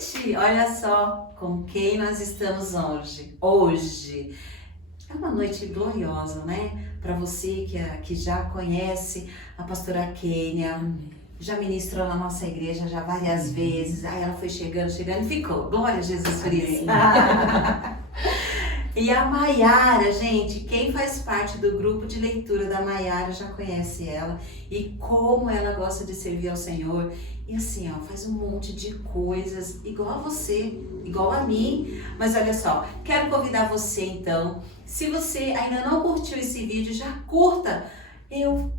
noite! Olha só com quem nós estamos hoje. É uma noite gloriosa, né? Para você que já conhece a pastora Kênia, já ministrou na nossa igreja já várias vezes. Aí ela foi chegando e ficou. Glória a Jesus por isso. E a Maiara, gente, quem faz parte do grupo de leitura da Maiara já conhece ela e como ela gosta de servir ao Senhor. E assim, ó, faz um monte de coisas igual a você, igual a mim. Mas olha só, quero convidar você então, se você ainda não curtiu esse vídeo, já curta. Eu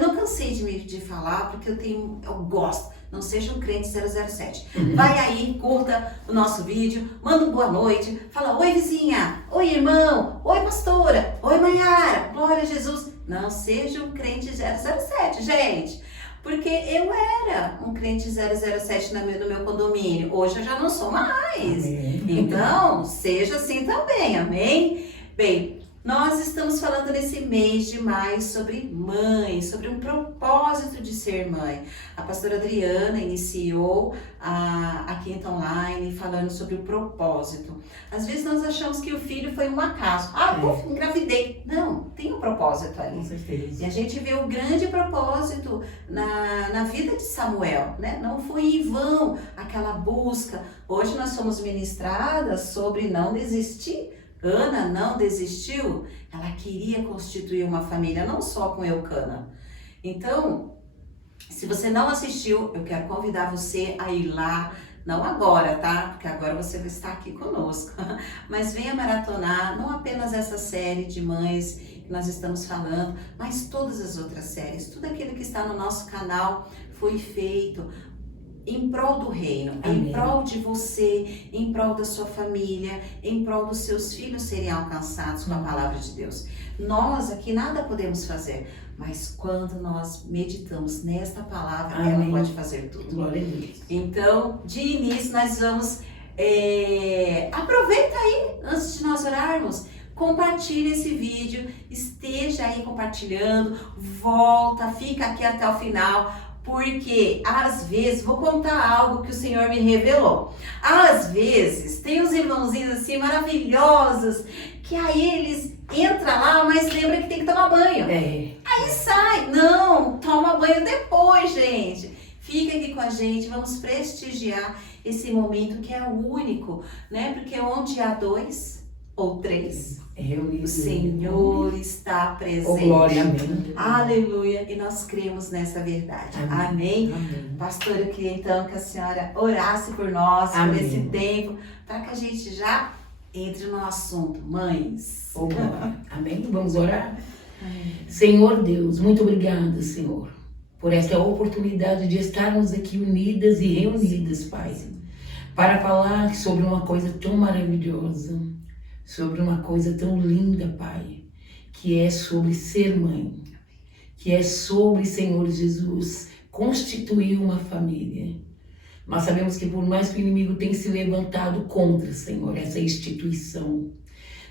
não cansei de falar porque eu gosto. Não seja um crente 007. Vai aí, curta o nosso vídeo, manda um boa noite, fala oi vizinha, oi irmão, oi pastora, oi Maiara, glória a Jesus. Não seja um crente 007, gente. Porque eu era um crente 007 no meu condomínio. Hoje eu já não sou mais. Amém. Então, seja assim também, amém? Bem, nós estamos falando nesse mês de maio sobre mãe, sobre um propósito de ser mãe. A pastora Adriana iniciou a Quinta Online falando sobre o propósito. Às vezes nós achamos que o filho foi um acaso. Engravidei. Não, tem um propósito ali. Com certeza. E a gente vê o grande propósito na vida de Samuel, né? Não foi em vão aquela busca. Hoje nós somos ministradas sobre não desistir. Ana não desistiu, ela queria constituir uma família, não só com Eucana. Então, se você não assistiu, eu quero convidar você a ir lá, não agora, tá? Porque agora você vai estar aqui conosco. Mas venha maratonar, não apenas essa série de mães que nós estamos falando, mas todas as outras séries. Tudo aquilo que está no nosso canal foi feito em prol do reino, Amém. Em prol de você, em prol da sua família, em prol dos seus filhos serem alcançados com a palavra de Deus. Nós aqui nada podemos fazer, mas quando nós meditamos nesta palavra, Amém. Ela pode fazer tudo. Glória a Deus. Então, de início, nós vamos... aproveita aí, antes de nós orarmos, compartilhe esse vídeo, esteja aí compartilhando, volta, fica aqui até o final, porque às vezes, vou contar algo que o Senhor me revelou. Às vezes, tem uns irmãozinhos assim maravilhosos, que aí eles entram lá, mas lembra que tem que tomar banho. Aí sai. Não, toma banho depois, gente. Fica aqui com a gente, vamos prestigiar esse momento que é o único, né? Porque onde há 2 ou 3, o Senhor está presente. Oh, glória, amém. Aleluia. E nós cremos nessa verdade. Amém. Amém. Pastora, eu queria então que a senhora orasse por nós, Amém. por esse tempo, para que a gente já entre no assunto. Mães. Oh, glória. Amém. Vamos orar? Amém. Senhor Deus, muito obrigada, Senhor, por esta oportunidade de estarmos aqui unidas e reunidas, Pai, para falar sobre uma coisa tão maravilhosa, sobre uma coisa tão linda, Pai, que é sobre ser mãe, que é sobre, Senhor Jesus, constituir uma família. Nós sabemos que por mais que o inimigo tenha se levantado contra, Senhor, essa instituição,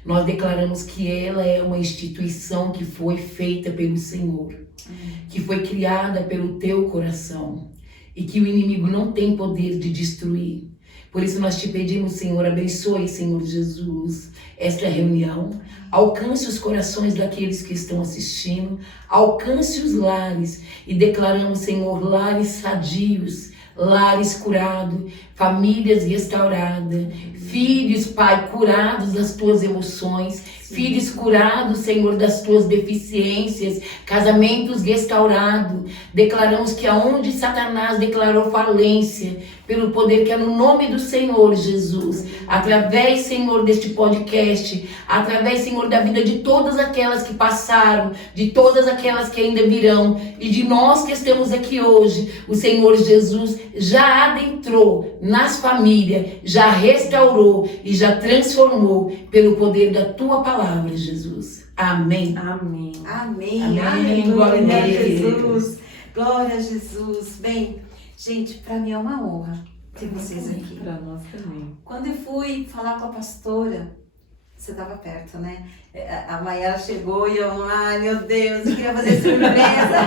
nós declaramos que ela é uma instituição que foi feita pelo Senhor, que foi criada pelo teu coração e que o inimigo não tem poder de destruir. Por isso nós te pedimos, Senhor, abençoe, Senhor Jesus, esta reunião, alcance os corações daqueles que estão assistindo, alcance os lares e declaramos, Senhor, lares sadios, lares curados, famílias restauradas, filhos, Pai, curados das tuas emoções, filhos curados, Senhor, das tuas deficiências, casamentos restaurados. Declaramos que aonde Satanás declarou falência, pelo poder que é no nome do Senhor Jesus, através, Senhor, deste podcast, através, Senhor, da vida de todas aquelas que passaram, de todas aquelas que ainda virão, e de nós que estamos aqui hoje, o Senhor Jesus já adentrou nas famílias, já restaurou e já transformou pelo poder da tua palavra, Jesus. Amém. Amém. Amém. Amém. Amém. Glória a Jesus. Glória a Jesus. Bem, gente, para mim é uma honra ter vocês aqui. Para nós também. Quando eu fui falar com a pastora, você estava perto, né? A Maiara chegou e eu, ai meu Deus, eu queria fazer surpresa.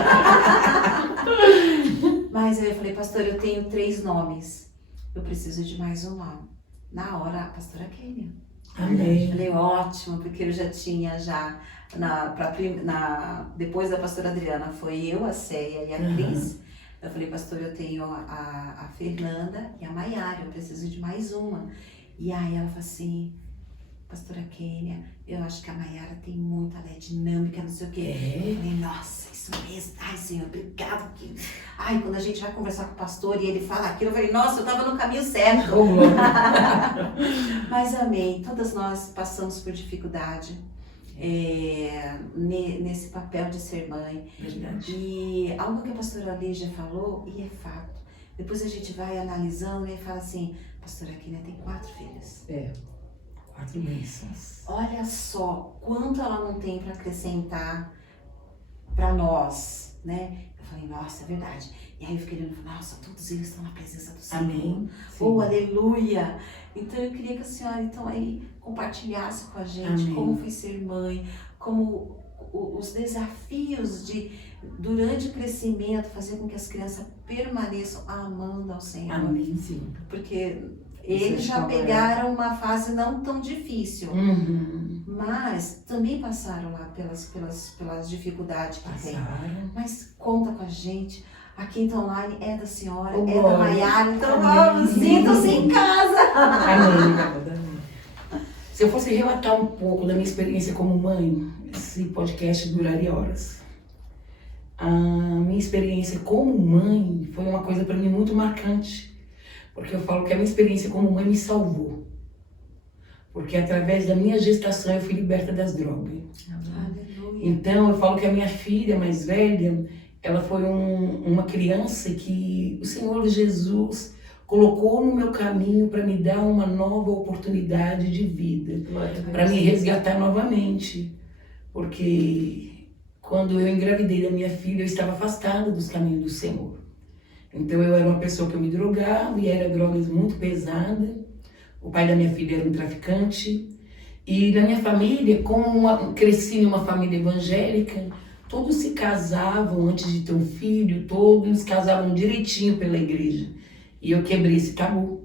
Mas aí eu falei, pastora, eu tenho 3 nomes. eu preciso de mais uma. Na hora, a pastora Kênia. Amém. Falei, ótimo, porque eu já tinha depois da pastora Adriana, foi eu, a Céia e a Cris. Eu falei, pastor, eu tenho a Fernanda e a Maiara, eu preciso de mais uma. E aí ela falou assim, pastora Kênia, eu acho que a Maiara tem muito, ela é dinâmica, não sei o quê. Eu falei, nossa, isso mesmo, ai Senhor, obrigado. Ai, quando a gente vai conversar com o pastor e ele fala aquilo, eu falei, nossa, eu estava no caminho certo. Mas amém, todas nós passamos por dificuldade nesse papel de ser mãe. Verdade. E algo que a pastora Lígia falou, e é fato, depois a gente vai analisando e fala assim, pastora Kênia tem 4 filhos. 4 bênçãos. Olha só quanto ela não tem para acrescentar para nós, né? Eu falei, nossa, é verdade. E aí eu fiquei olhando, nossa, todos eles estão na presença do Senhor. Amém. Oh, aleluia! Então eu queria que a senhora então aí compartilhasse com a gente Amém. como foi ser mãe, como os desafios durante o crescimento, fazer com que as crianças permaneçam amando ao Senhor. Amém, sim. Porque eles já pegaram uma fase não tão difícil, mas também passaram lá pelas dificuldades que tem. Mas conta com a gente. A Quinta Online é da senhora, é da Maiara, então vamos, sintam-se em casa. Amém. Se eu fosse relatar um pouco da minha experiência como mãe, esse podcast duraria horas. A minha experiência como mãe foi uma coisa para mim muito marcante. Porque eu falo que a minha experiência como mãe me salvou. Porque através da minha gestação eu fui liberta das drogas. Aleluia. Então eu falo que a minha filha mais velha, ela foi uma criança que o Senhor Jesus colocou no meu caminho para me dar uma nova oportunidade de vida. Para me resgatar novamente. Porque quando eu engravidei da minha filha, eu estava afastada dos caminhos do Senhor. Então eu era uma pessoa que eu me drogava e era drogas muito pesadas. O pai da minha filha era um traficante. E na minha família, como cresci em uma família evangélica, todos se casavam antes de ter um filho, todos casavam direitinho pela igreja. E eu quebrei esse tabu.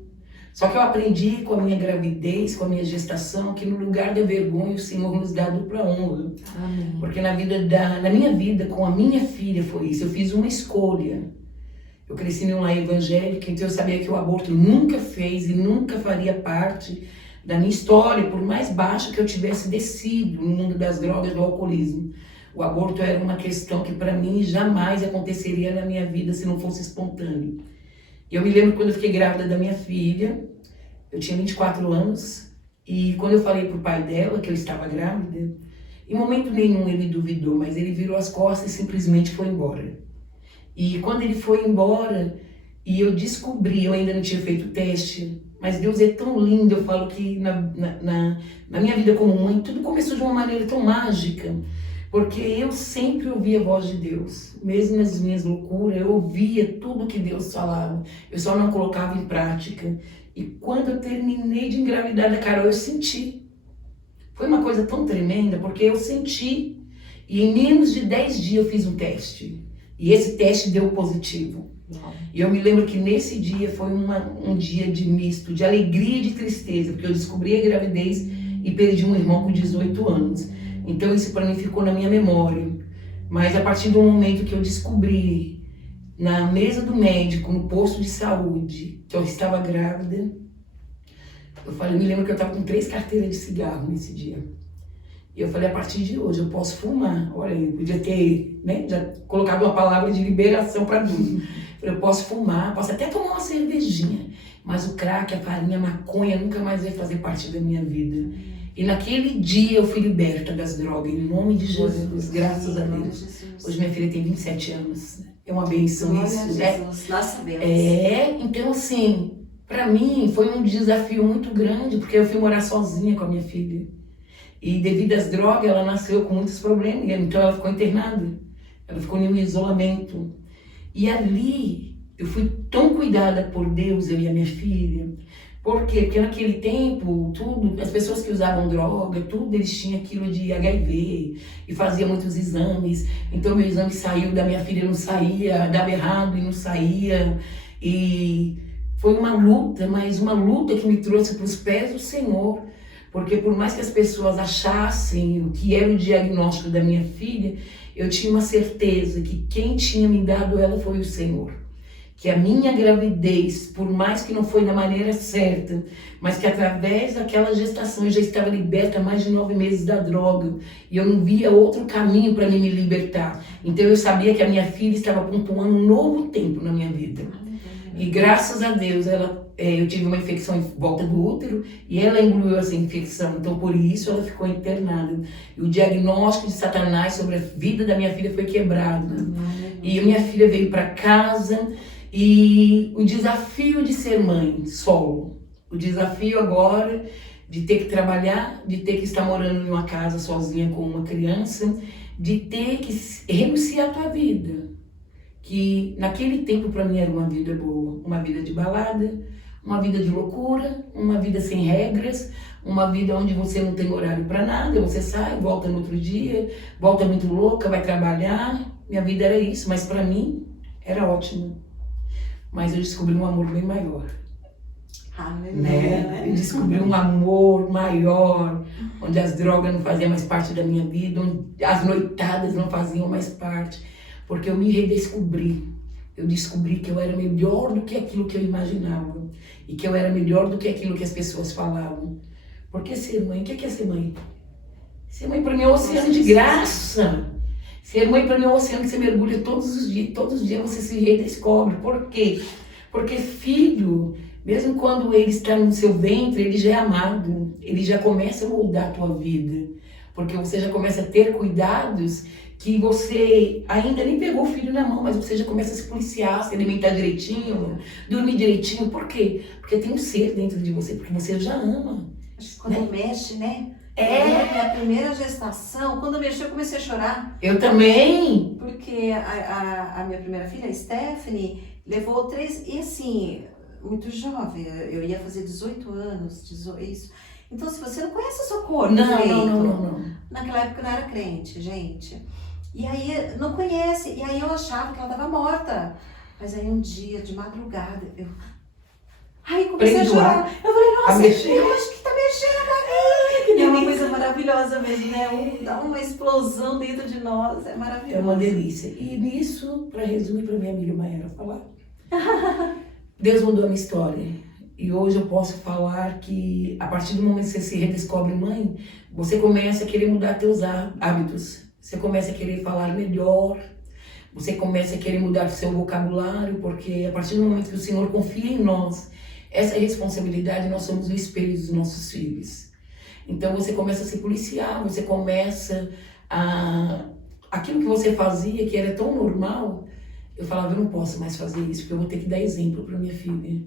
Só que eu aprendi com a minha gravidez, com a minha gestação, que no lugar da vergonha o Senhor nos dá dupla honra. Amém. Porque na minha vida, com a minha filha foi isso. Eu fiz uma escolha. Eu cresci em um lar evangélico, então eu sabia que o aborto nunca fez e nunca faria parte da minha história, por mais baixo que eu tivesse descido no mundo das drogas, do alcoolismo. O aborto era uma questão que para mim jamais aconteceria na minha vida se não fosse espontâneo. E eu me lembro quando eu fiquei grávida da minha filha, eu tinha 24 anos, e quando eu falei pro pai dela que eu estava grávida, em momento nenhum ele duvidou, mas ele virou as costas e simplesmente foi embora. E quando ele foi embora, e eu descobri, eu ainda não tinha feito o teste, mas Deus é tão lindo, eu falo que na minha vida como mãe, tudo começou de uma maneira tão mágica, porque eu sempre ouvia a voz de Deus, mesmo nas minhas loucuras, eu ouvia tudo que Deus falava, eu só não colocava em prática. E quando eu terminei de engravidar da Carol, eu senti. Foi uma coisa tão tremenda, porque eu senti, e em menos de 10 dias eu fiz um teste. E esse teste deu positivo. E eu me lembro que nesse dia foi um dia de misto, de alegria e de tristeza, porque eu descobri a gravidez e perdi um irmão com 18 anos. Então isso para mim ficou na minha memória. Mas a partir do momento que eu descobri, na mesa do médico, no posto de saúde, que eu estava grávida, eu me lembro que eu estava com 3 carteiras de cigarro nesse dia. E eu falei, a partir de hoje eu posso fumar. Olha, eu podia ter, né, já colocado uma palavra de liberação para tudo. Eu posso fumar, posso até tomar uma cervejinha, mas o crack, a farinha, a maconha nunca mais vai fazer parte da minha vida. E naquele dia eu fui liberta das drogas, em nome de Jesus, graças a Deus. Hoje minha filha tem 27 anos. É uma benção isso, né? Nossa Deus. Então assim, para mim foi um desafio muito grande, porque eu fui morar sozinha com a minha filha. E devido às drogas, ela nasceu com muitos problemas, então ela ficou internada. Ela ficou em um isolamento. E ali, eu fui tão cuidada por Deus, eu e a minha filha. Por quê? Porque naquele tempo, as pessoas que usavam droga, eles tinham aquilo de HIV e faziam muitos exames. Então meu exame saiu, da minha filha não saía, dava errado e não saía. E foi uma luta, mas uma luta que me trouxe para os pés do Senhor. Porque por mais que as pessoas achassem o que era o diagnóstico da minha filha, eu tinha uma certeza que quem tinha me dado ela foi o Senhor. Que a minha gravidez, por mais que não foi da maneira certa, mas que através daquela gestação eu já estava liberta há mais de 9 meses da droga. E eu não via outro caminho para me libertar. Então eu sabia que a minha filha estava pontuando um novo tempo na minha vida. E graças a Deus, eu tive uma infecção em volta do útero e ela engoliu essa infecção. Então, por isso, ela ficou internada. E o diagnóstico de Satanás sobre a vida da minha filha foi quebrado. E a minha filha veio para casa e o desafio de ser mãe solo. O desafio agora de ter que trabalhar, de ter que estar morando em uma casa sozinha com uma criança, de ter que renunciar a tua vida. Que naquele tempo para mim era uma vida boa, uma vida de balada, uma vida de loucura, uma vida sem regras, uma vida onde você não tem horário para nada, você sai, volta no outro dia, volta muito louca, vai trabalhar. Minha vida era isso, mas para mim era ótimo. Mas eu descobri um amor bem maior. Né? Eu descobri um amor maior, onde as drogas não faziam mais parte da minha vida, onde as noitadas não faziam mais parte. Porque eu me redescobri. Eu descobri que eu era melhor do que aquilo que eu imaginava. E que eu era melhor do que aquilo que as pessoas falavam. Porque ser mãe, o que é ser mãe? Ser mãe para mim é um oceano de graça. Ser mãe para mim é um oceano que você mergulha todos os dias você se redescobre. Por quê? Porque filho, mesmo quando ele está no seu ventre, ele já é amado. Ele já começa a moldar a tua vida. Porque você já começa a ter cuidados que você ainda nem pegou o filho na mão, mas você já começa a se policiar, se alimentar direitinho, dormir direitinho. Por quê? Porque tem um ser dentro de você, porque você já ama. Quando mexe, né? É. A primeira gestação, quando mexeu, eu comecei a chorar. Eu também. Porque a minha primeira filha, a Stephanie, levou 3, e assim, muito jovem, eu ia fazer 18 anos, isso. Então, se você não conhece o seu corpo direito, não. Naquela época eu não era crente, gente. E aí, não conhece, e aí eu achava que ela estava morta. Mas aí um dia, de madrugada, aí comecei a chorar. Eu falei, nossa, eu acho que tá mexendo aqui. É uma coisa maravilhosa mesmo, né? Dá uma explosão dentro de nós, é maravilhoso. É uma delícia. E nisso, para resumir para minha amiga Maera falar, Deus mudou a minha história. E hoje eu posso falar que a partir do momento que você se redescobre mãe, você começa a querer mudar teus hábitos. Você começa a querer falar melhor, você começa a querer mudar o seu vocabulário, porque a partir do momento que o Senhor confia em nós, essa responsabilidade, nós somos o espelho dos nossos filhos. Então você começa a se policiar, você começa a... Aquilo que você fazia, que era tão normal, eu falava, eu não posso mais fazer isso, porque eu vou ter que dar exemplo para minha filha.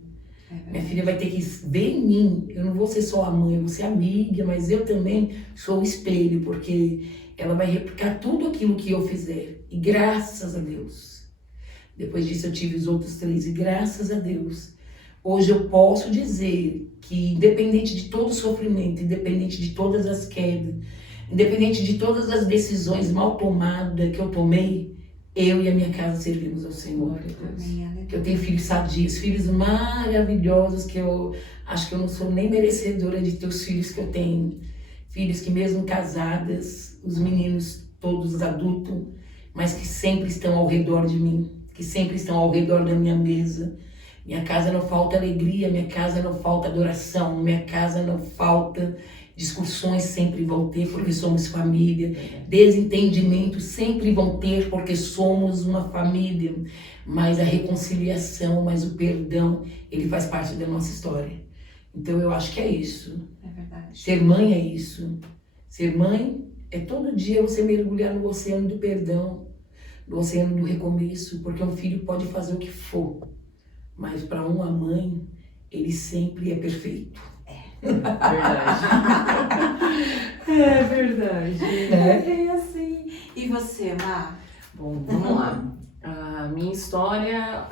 Minha filha vai ter que ver em mim, eu não vou ser só a mãe, eu vou ser amiga, mas eu também sou o espelho, porque ela vai replicar tudo aquilo que eu fizer. E graças a Deus, depois disso eu tive os outros 3, e graças a Deus, hoje eu posso dizer que independente de todo o sofrimento, independente de todas as quedas, independente de todas as decisões mal tomadas que eu tomei, eu e a minha casa servimos ao Senhor. Que eu tenho filhos sadios, filhos maravilhosos, que eu acho que eu não sou nem merecedora de ter os filhos que eu tenho. Filhos que mesmo casadas, os meninos todos adultos, mas que sempre estão ao redor de mim, que sempre estão ao redor da minha mesa. Minha casa não falta alegria, minha casa não falta adoração, minha casa não falta discussões, sempre vão ter porque somos família, desentendimentos sempre vão ter porque somos uma família, mas a reconciliação, mas o perdão, ele faz parte da nossa história. Então eu acho que é isso. É verdade. Ser mãe é isso. Ser mãe é todo dia você mergulhar no oceano do perdão, no oceano do recomeço, porque um filho pode fazer o que for, mas para uma mãe, ele sempre é perfeito. Verdade. É verdade. É assim. E você, Má? Bom, vamos lá. A minha história,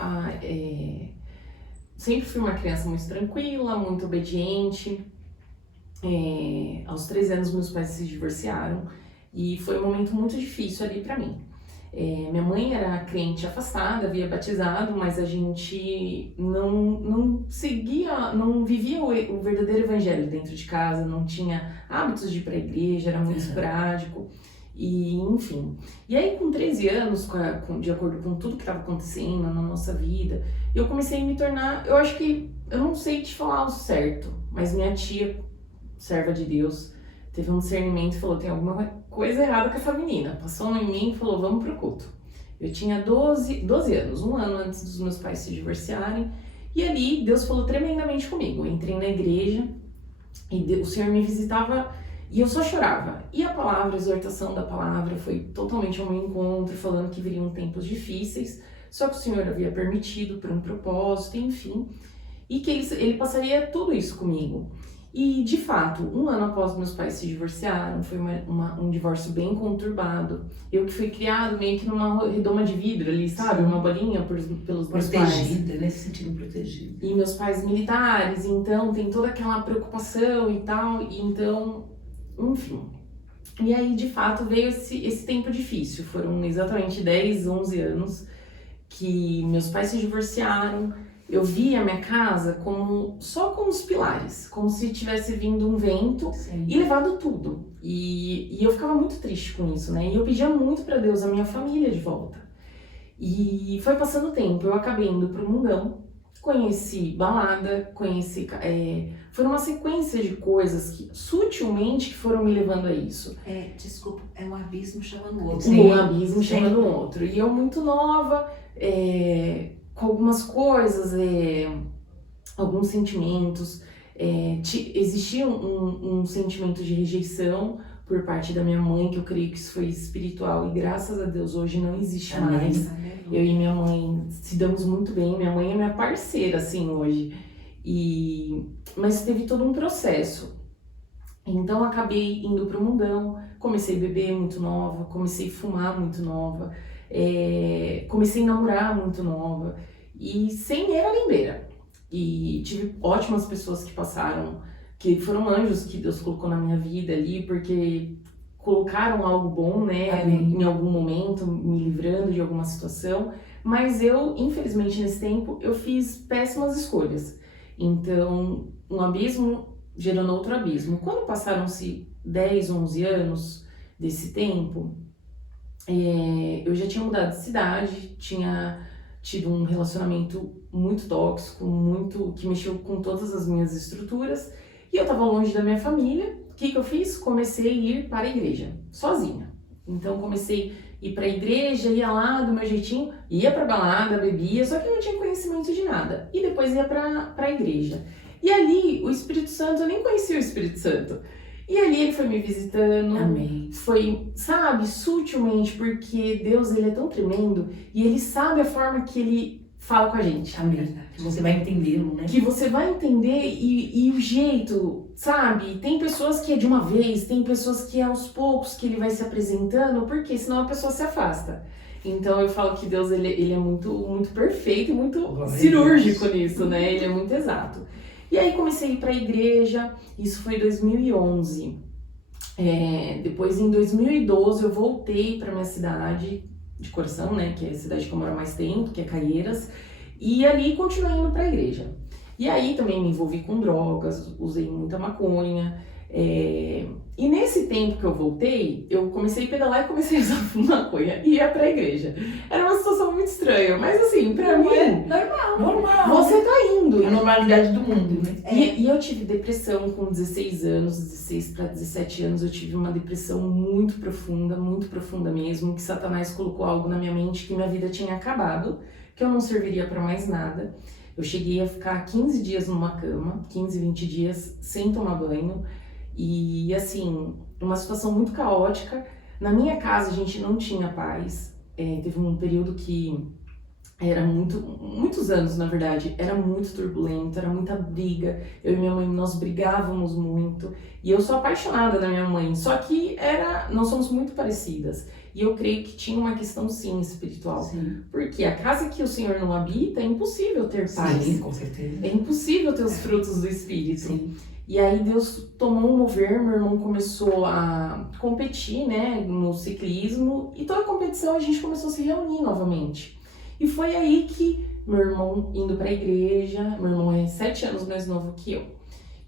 sempre fui uma criança muito tranquila, muito obediente. Aos 13 anos meus pais se divorciaram e foi um momento muito difícil ali pra mim. Minha mãe era crente afastada, havia batizado, mas a gente não seguia, não vivia o verdadeiro evangelho dentro de casa, não tinha hábitos de ir para a igreja, era muito esporádico, e enfim. E aí com 13 anos, de acordo com tudo que estava acontecendo na nossa vida, eu comecei a me tornar, eu acho que, eu não sei te falar o certo, mas minha tia, serva de Deus, teve um discernimento e falou, tem alguma coisa errada com essa menina. Passou em mim e falou, vamos pro culto. Eu tinha 12 anos, um ano antes dos meus pais se divorciarem. E ali Deus falou tremendamente comigo. Eu entrei na igreja e o Senhor me visitava e eu só chorava. E a palavra, a exortação da palavra foi totalmente ao meu encontro, falando que viriam tempos difíceis. Só que o Senhor havia permitido por um propósito, enfim. E que ele passaria tudo isso comigo. E, de fato, um ano após meus pais se divorciaram, foi um divórcio bem conturbado. Eu que fui criado meio que numa redoma de vidro ali, sabe? Uma bolinha pelos meus pais. Protegida, nesse sentido protegida. E meus pais militares, então tem toda aquela preocupação e tal, e então, enfim. E aí, de fato, veio esse tempo difícil. Foram exatamente 10, 11 anos que meus pais se divorciaram. Eu via a minha casa só com os pilares, como se tivesse vindo um vento e levado tudo. E eu ficava muito triste com isso, né? E eu pedia muito para Deus a minha família de volta. E foi passando o tempo, eu acabei indo pro mundão, conheci balada, foi uma sequência de coisas que sutilmente que foram me levando a isso. Desculpa, é um abismo chamando o outro. Um abismo chamando o outro. E eu muito nova, com algumas coisas, alguns sentimentos, existia um sentimento de rejeição por parte da minha mãe, que eu creio que isso foi espiritual, e graças a Deus hoje não existe mais. Eu e minha mãe se damos muito bem, minha mãe é minha parceira, assim, hoje, mas teve todo um processo. Então acabei indo pro mundão, comecei a beber muito nova, comecei a fumar muito nova, comecei a namorar muito nova e sem era lembeira. E tive ótimas pessoas que passaram, que foram anjos que Deus colocou na minha vida ali, porque colocaram algo bom, né, em algum momento, me livrando de alguma situação. Mas eu, infelizmente, nesse tempo, eu fiz péssimas escolhas. Então, um abismo gerando outro abismo. Quando passaram-se 10, 11 anos desse tempo, eu já tinha mudado de cidade, tinha tido um relacionamento muito tóxico, que mexeu com todas as minhas estruturas, e eu estava longe da minha família. O que eu fiz? Comecei a ir para a igreja, sozinha. Então comecei a ir para a igreja, ia lá do meu jeitinho, ia para balada, bebia, só que eu não tinha conhecimento de nada. E depois ia para a igreja. E ali, o Espírito Santo, eu nem conhecia o Espírito Santo. E ali ele foi me visitando. Amém. Foi, sabe, sutilmente, porque Deus, ele é tão tremendo e ele sabe a forma que ele fala com a gente. Amém. Que você vai entendê-lo, né? Que você vai entender e o jeito, sabe? Tem pessoas que é de uma vez, tem pessoas que é aos poucos que ele vai se apresentando, porque senão a pessoa se afasta. Então eu falo que Deus, ele é muito, muito perfeito e muito cirúrgico nisso, né? Ele é muito exato. E aí comecei a ir para a igreja, isso foi em 2011. Depois, em 2012, eu voltei para minha cidade de coração, né, que é a cidade que eu moro há mais tempo, que é Caieiras, e ali continuei indo para a igreja. E aí também me envolvi com drogas, usei muita maconha, e nesse tempo que eu voltei, eu comecei a pedalar e comecei a usar maconha e ia pra igreja. Era uma situação muito estranha, mas assim, pra mim... Normal. Você tá indo. É a normalidade do mundo, né? E eu tive depressão com 16 anos, 16 para 17 anos, eu tive uma depressão muito profunda mesmo, que Satanás colocou algo na minha mente que minha vida tinha acabado, que eu não serviria para mais nada. Eu cheguei a ficar 15 dias numa cama, 15, 20 dias sem tomar banho, e assim, uma situação muito caótica. Na minha casa a gente não tinha paz, teve um período que era muitos anos, na verdade, era muito turbulento, era muita briga. Eu e minha mãe, nós brigávamos muito. E eu sou apaixonada da minha mãe, só que nós somos muito parecidas. E eu creio que tinha uma questão, sim, espiritual. Sim. Porque a casa que o Senhor não habita, é impossível ter paz. Sim, com certeza. É impossível ter os frutos do Espírito. Sim. E aí Deus tomou um mover, meu irmão começou a competir, né, no ciclismo, e toda a competição a gente começou a se reunir novamente. E foi aí que meu irmão indo pra igreja, meu irmão é 7 anos mais novo que eu.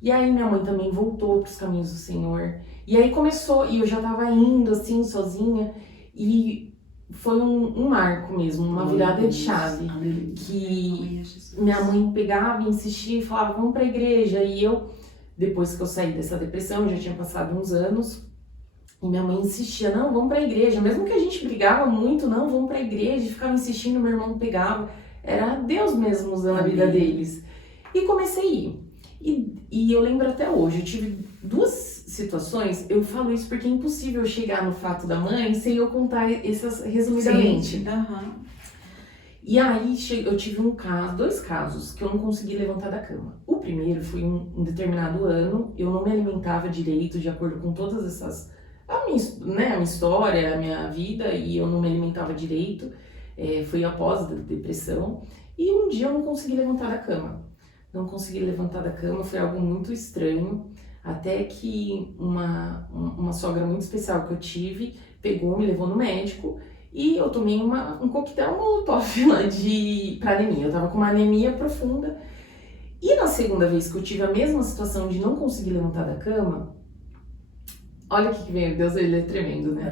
E aí minha mãe também voltou pros caminhos do Senhor. E aí começou, e eu já tava indo assim, sozinha, e foi um marco mesmo, uma virada de chave. Que minha mãe pegava e insistia e falava, vamos pra igreja. E eu, depois que eu saí dessa depressão, já tinha passado uns anos, e minha mãe insistia, não, vamos pra igreja. Mesmo que a gente brigava muito, não, vamos pra igreja, e ficava insistindo, meu irmão pegava. Era Deus mesmo usando a vida deles. E comecei a ir. E eu lembro até hoje, eu tive 2 situações, eu falo isso porque é impossível eu chegar no fato da mãe sem eu contar essas resumidamente. E aí eu tive 2 casos que eu não consegui levantar da cama. O primeiro foi um determinado ano, eu não me alimentava direito, de acordo com todas essas... A minha história, a minha vida, e eu não me alimentava direito. Foi após a depressão. E um dia eu não consegui levantar da cama. Não consegui levantar da cama, foi algo muito estranho. Até que uma sogra muito especial que eu tive pegou, me levou no médico e eu tomei um coquetel molotov lá pra anemia. Eu tava com uma anemia profunda. E na segunda vez que eu tive a mesma situação de não conseguir levantar da cama, olha o que veio, Deus, ele é tremendo, né?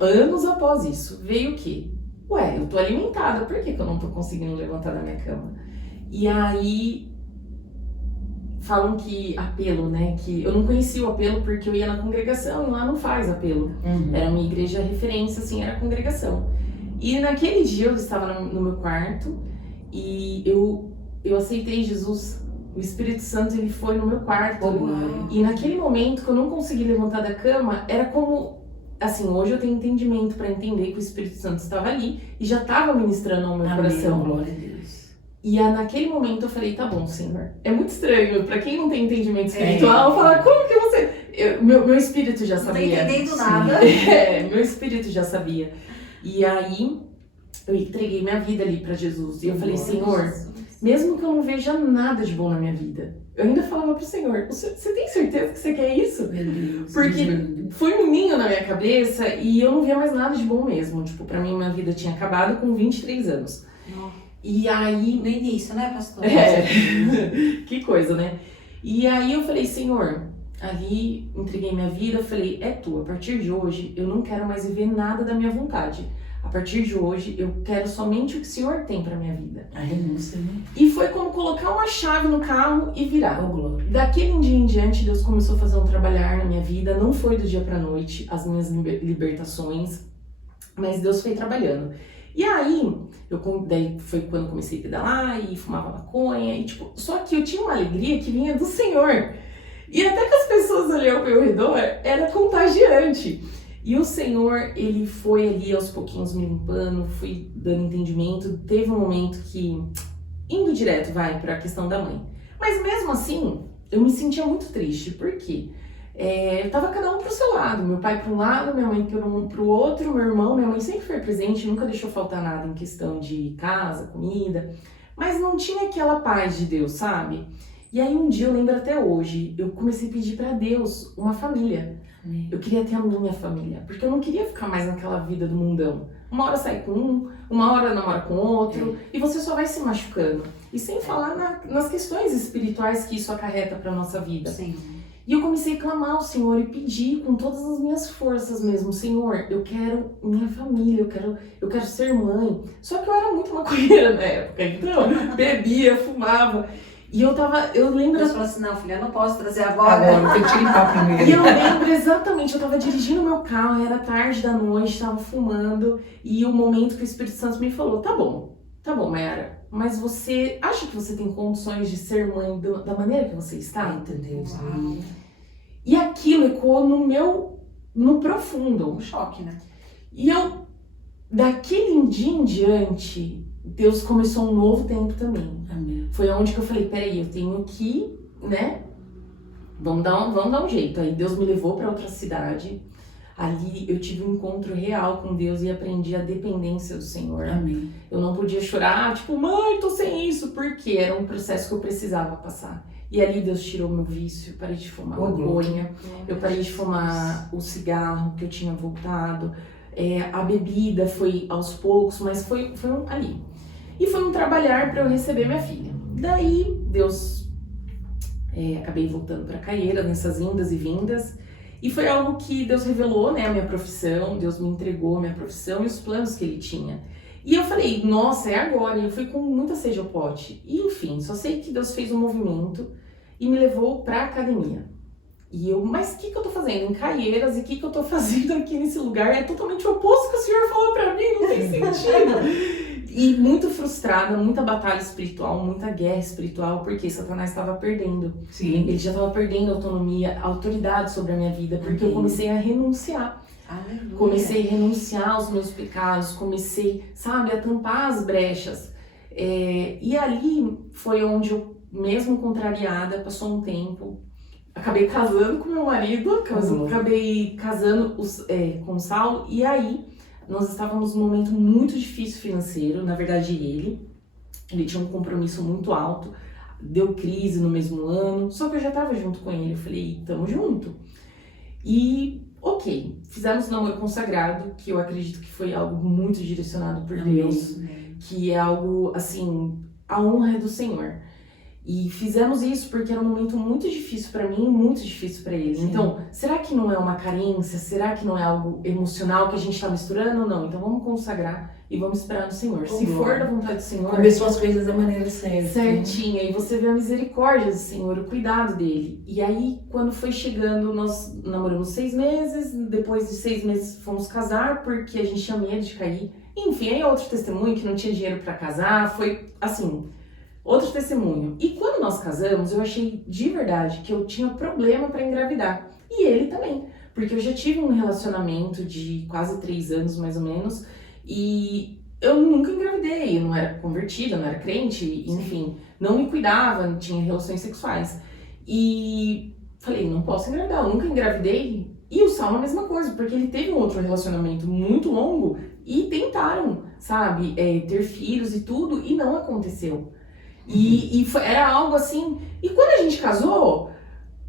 Anos após isso, veio o quê? Ué, eu tô alimentada, por que eu não tô conseguindo levantar da minha cama? E aí falam que apelo, né? Que eu não conhecia o apelo porque eu ia na congregação e lá não faz apelo. Era uma igreja referência, assim, era congregação. E naquele dia eu estava no meu quarto e eu aceitei Jesus. O Espírito Santo, ele foi no meu quarto. E naquele momento que eu não consegui levantar da cama, era como... Assim, hoje eu tenho entendimento para entender que o Espírito Santo estava ali e já estava ministrando ao meu coração. Glória a Deus. E naquele momento eu falei, tá bom, Senhor. É muito estranho, pra quem não tem entendimento espiritual, falar, como que você... Meu espírito já sabia. Não tô entendendo nada. Meu espírito já sabia. E aí, eu entreguei minha vida ali pra Jesus. E eu falei, Senhor, mesmo que eu não veja nada de bom na minha vida, eu ainda falava pro Senhor, você tem certeza que você quer isso? Meu Deus. Porque foi um ninho na minha cabeça e eu não via mais nada de bom mesmo. Tipo, pra mim, minha vida tinha acabado com 23 anos. E aí... No início, né, pastor? Que coisa, né? E aí eu falei, Senhor, ali entreguei minha vida, eu falei, é tua, a partir de hoje eu não quero mais viver nada da minha vontade. A partir de hoje eu quero somente o que o Senhor tem pra minha vida. A renúncia, né? E foi como colocar uma chave no carro e virar. Glória. Daquele dia em diante, Deus começou a fazer um trabalhar na minha vida, não foi do dia pra noite, as minhas libertações, mas Deus foi trabalhando. E aí, daí foi quando eu comecei a pedalar e fumava maconha, e tipo, só que eu tinha uma alegria que vinha do Senhor. E até que as pessoas ali ao meu redor era contagiante. E o Senhor, ele foi ali aos pouquinhos me limpando, fui dando entendimento. Teve um momento que, indo direto, pra questão da mãe. Mas mesmo assim, eu me sentia muito triste. Por quê? Eu tava cada um pro seu lado, meu pai para um lado, minha mãe pro outro, meu irmão, minha mãe sempre foi presente, nunca deixou faltar nada em questão de casa, comida, mas não tinha aquela paz de Deus, sabe? E aí um dia, eu lembro até hoje, eu comecei a pedir pra Deus uma família. Eu queria ter a minha família, porque eu não queria ficar mais naquela vida do mundão. Uma hora sai com um, uma hora namora com outro, e você só vai se machucando. E sem falar nas questões espirituais que isso acarreta pra nossa vida. Sim. E eu comecei a clamar ao Senhor e pedir com todas as minhas forças mesmo, Senhor, eu quero minha família, eu quero ser mãe. Só que eu era muito maconheira na época, então bebia, fumava. E eu lembro... Deus falou assim, não, filha, eu não posso trazer agora. Agora, eu tinha que ir primeiro. E eu lembro exatamente, eu tava dirigindo meu carro, era tarde da noite, tava fumando, e o momento que o Espírito Santo me falou, tá bom, Mayara, mas você acha que você tem condições de ser mãe da maneira que você está? Entendeu? E aquilo ecoou no profundo. Um choque, né? E daquele dia em diante, Deus começou um novo tempo também. Amém. Foi onde que eu falei, peraí, eu tenho que, né, vamos dar um jeito. Aí Deus me levou para outra cidade. Ali eu tive um encontro real com Deus e aprendi a dependência do Senhor. Amém. Eu não podia chorar, tipo, mãe, tô sem isso, porque era um processo que eu precisava passar. E ali Deus tirou meu vício, parei de fumar maconha, eu parei de fumar o cigarro que eu tinha voltado. A bebida foi aos poucos, mas foi ali. E foi um trabalhar para eu receber minha filha. Daí Deus, acabei voltando para Caieiras nessas indas e vindas. E foi algo que Deus revelou, né, a minha profissão, Deus me entregou a minha profissão e os planos que Ele tinha. E eu falei, nossa, é agora. E eu fui com muita sede ao pote. E enfim, só sei que Deus fez um movimento e me levou pra academia. E eu, mas o que eu tô fazendo em Caieiras e o que eu tô fazendo aqui nesse lugar? É totalmente o oposto que o Senhor falou pra mim, não tem sentido. E muito frustrada, muita batalha espiritual, muita guerra espiritual, porque Satanás estava perdendo. Sim. Ele já estava perdendo autonomia, autoridade sobre a minha vida, porque eu comecei a renunciar. Aleluia. Comecei a renunciar aos meus pecados, comecei, sabe, a tampar as brechas. E ali foi onde eu, mesmo contrariada, passou um tempo, acabei casando com meu marido, acabei casando com o Saulo, e aí nós estávamos num momento muito difícil financeiro, na verdade ele tinha um compromisso muito alto, deu crise no mesmo ano, só que eu já estava junto com ele, eu falei, tamo junto. E ok, fizemos um namoro consagrado, que eu acredito que foi algo muito direcionado por Deus, que é algo, assim, a honra é do Senhor. E fizemos isso porque era um momento muito difícil pra mim e muito difícil pra ele. Sim. Então, será que não é uma carência? Será que não é algo emocional que a gente tá misturando ou não? Então vamos consagrar e vamos esperar no Senhor. Se for da vontade do Senhor... Começou as coisas da maneira certa. Certinha. E você vê a misericórdia do Senhor, o cuidado dele. E aí, quando foi chegando, nós namoramos 6 meses. Depois de 6 meses fomos casar porque a gente tinha medo de cair. Enfim, aí outro testemunho que não tinha dinheiro pra casar. Foi assim... Outro testemunho. E quando nós casamos, eu achei de verdade que eu tinha problema para engravidar. E ele também. Porque eu já tive um relacionamento de quase 3 anos, mais ou menos. E eu nunca engravidei. Eu não era convertida, não era crente. Enfim, não me cuidava, não tinha relações sexuais. E falei, não posso engravidar. Eu nunca engravidei. E o Saulo a mesma coisa. Porque ele teve um outro relacionamento muito longo. E tentaram, sabe, ter filhos e tudo. E não aconteceu. Era algo assim. E quando a gente casou,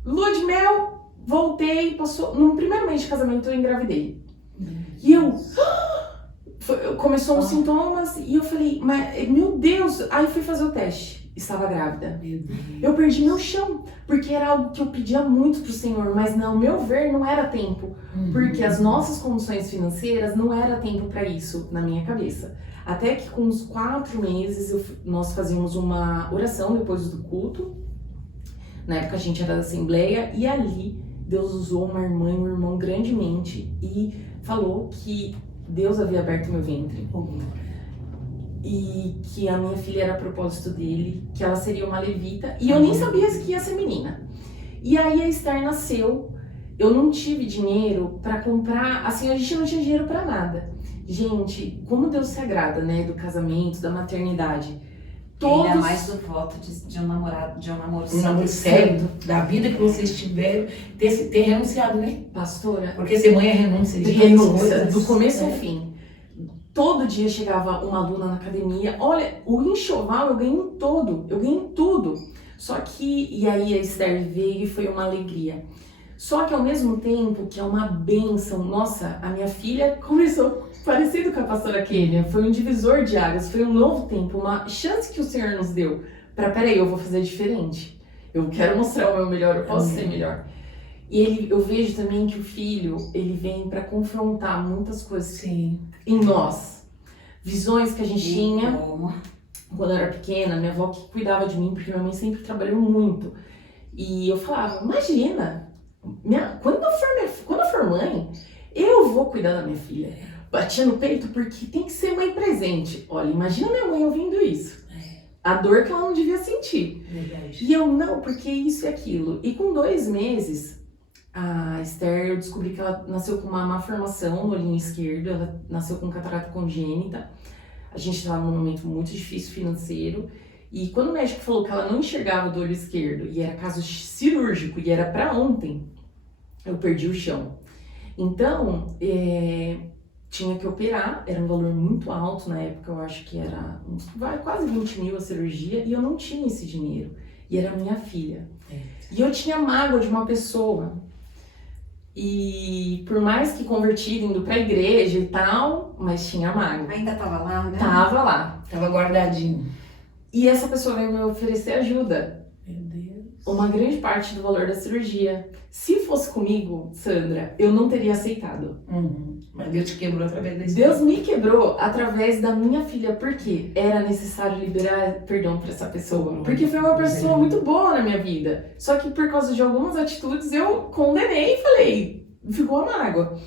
lua de mel, voltei, passou. No primeiro mês de casamento eu engravidei. E começou uns sintomas e eu falei, mas meu Deus, aí fui fazer o teste. Estava grávida. Eu perdi meu chão, porque era algo que eu pedia muito pro Senhor, mas ao meu ver não era tempo, porque as nossas condições financeiras não era tempo para isso na minha cabeça. Até que com uns 4 meses nós fazíamos uma oração depois do culto. Na época a gente era da Assembleia e ali Deus usou uma irmã e um irmão grandemente e falou que Deus havia aberto meu ventre. E que a minha filha era propósito dele, que ela seria uma levita. E eu nem sabia que ia ser menina. E aí a Esther nasceu. Eu não tive dinheiro pra comprar, assim, a gente não tinha dinheiro pra nada. Gente, como Deus se agrada, né, do casamento, da maternidade. Ainda mais do voto de um namoro sério, da vida que vocês tiveram, ter renunciado, né? Pastora, porque ser mãe é renúncia. Do começo ao fim. Todo dia chegava uma aluna na academia, olha, o enxoval eu ganhei em tudo. Só que, e aí a Esther veio e foi uma alegria. Só que ao mesmo tempo que é uma bênção, nossa, a minha filha começou parecido com a pastora Kênia, foi um divisor de águas, foi um novo tempo, uma chance que o Senhor nos deu para, peraí, eu vou fazer diferente. Eu quero mostrar o meu melhor, eu posso ser melhor. E eu vejo também que o filho, ele vem para confrontar muitas coisas em nós. Visões que a gente tinha quando eu era pequena, minha avó que cuidava de mim, porque minha mãe sempre trabalhou muito. E eu falava, imagina, quando eu for mãe, eu vou cuidar da minha filha. Batia no peito porque tem que ser mãe presente. Olha, imagina minha mãe ouvindo isso. A dor que ela não devia sentir. Verdade. E eu, não, porque isso e aquilo. E com 2 meses, a Esther, eu descobri que ela nasceu com uma má formação no olhinho esquerdo. Ela nasceu com catarata congênita. A gente estava num momento muito difícil financeiro. E quando o médico falou que ela não enxergava do olho esquerdo, e era caso cirúrgico, e era pra ontem, eu perdi o chão. Então, tinha que operar, era um valor muito alto na época, eu acho que era quase 20 mil a cirurgia, e eu não tinha esse dinheiro. e era minha filha. E eu tinha mágoa de uma pessoa. E por mais que convertido, indo pra igreja e tal, mas tinha mágoa. Ainda tava lá, né? Tava lá. Tava guardadinho. E essa pessoa veio me oferecer ajuda. Meu Deus. Uma grande parte do valor da cirurgia. Se fosse comigo, Sandra, eu não teria aceitado. Mas Deus te quebrou através desse. Deus me quebrou através da minha filha, porque era necessário liberar perdão para essa pessoa. Porque foi uma pessoa muito boa na minha vida. Só que por causa de algumas atitudes eu condenei e falei, ficou a mágoa.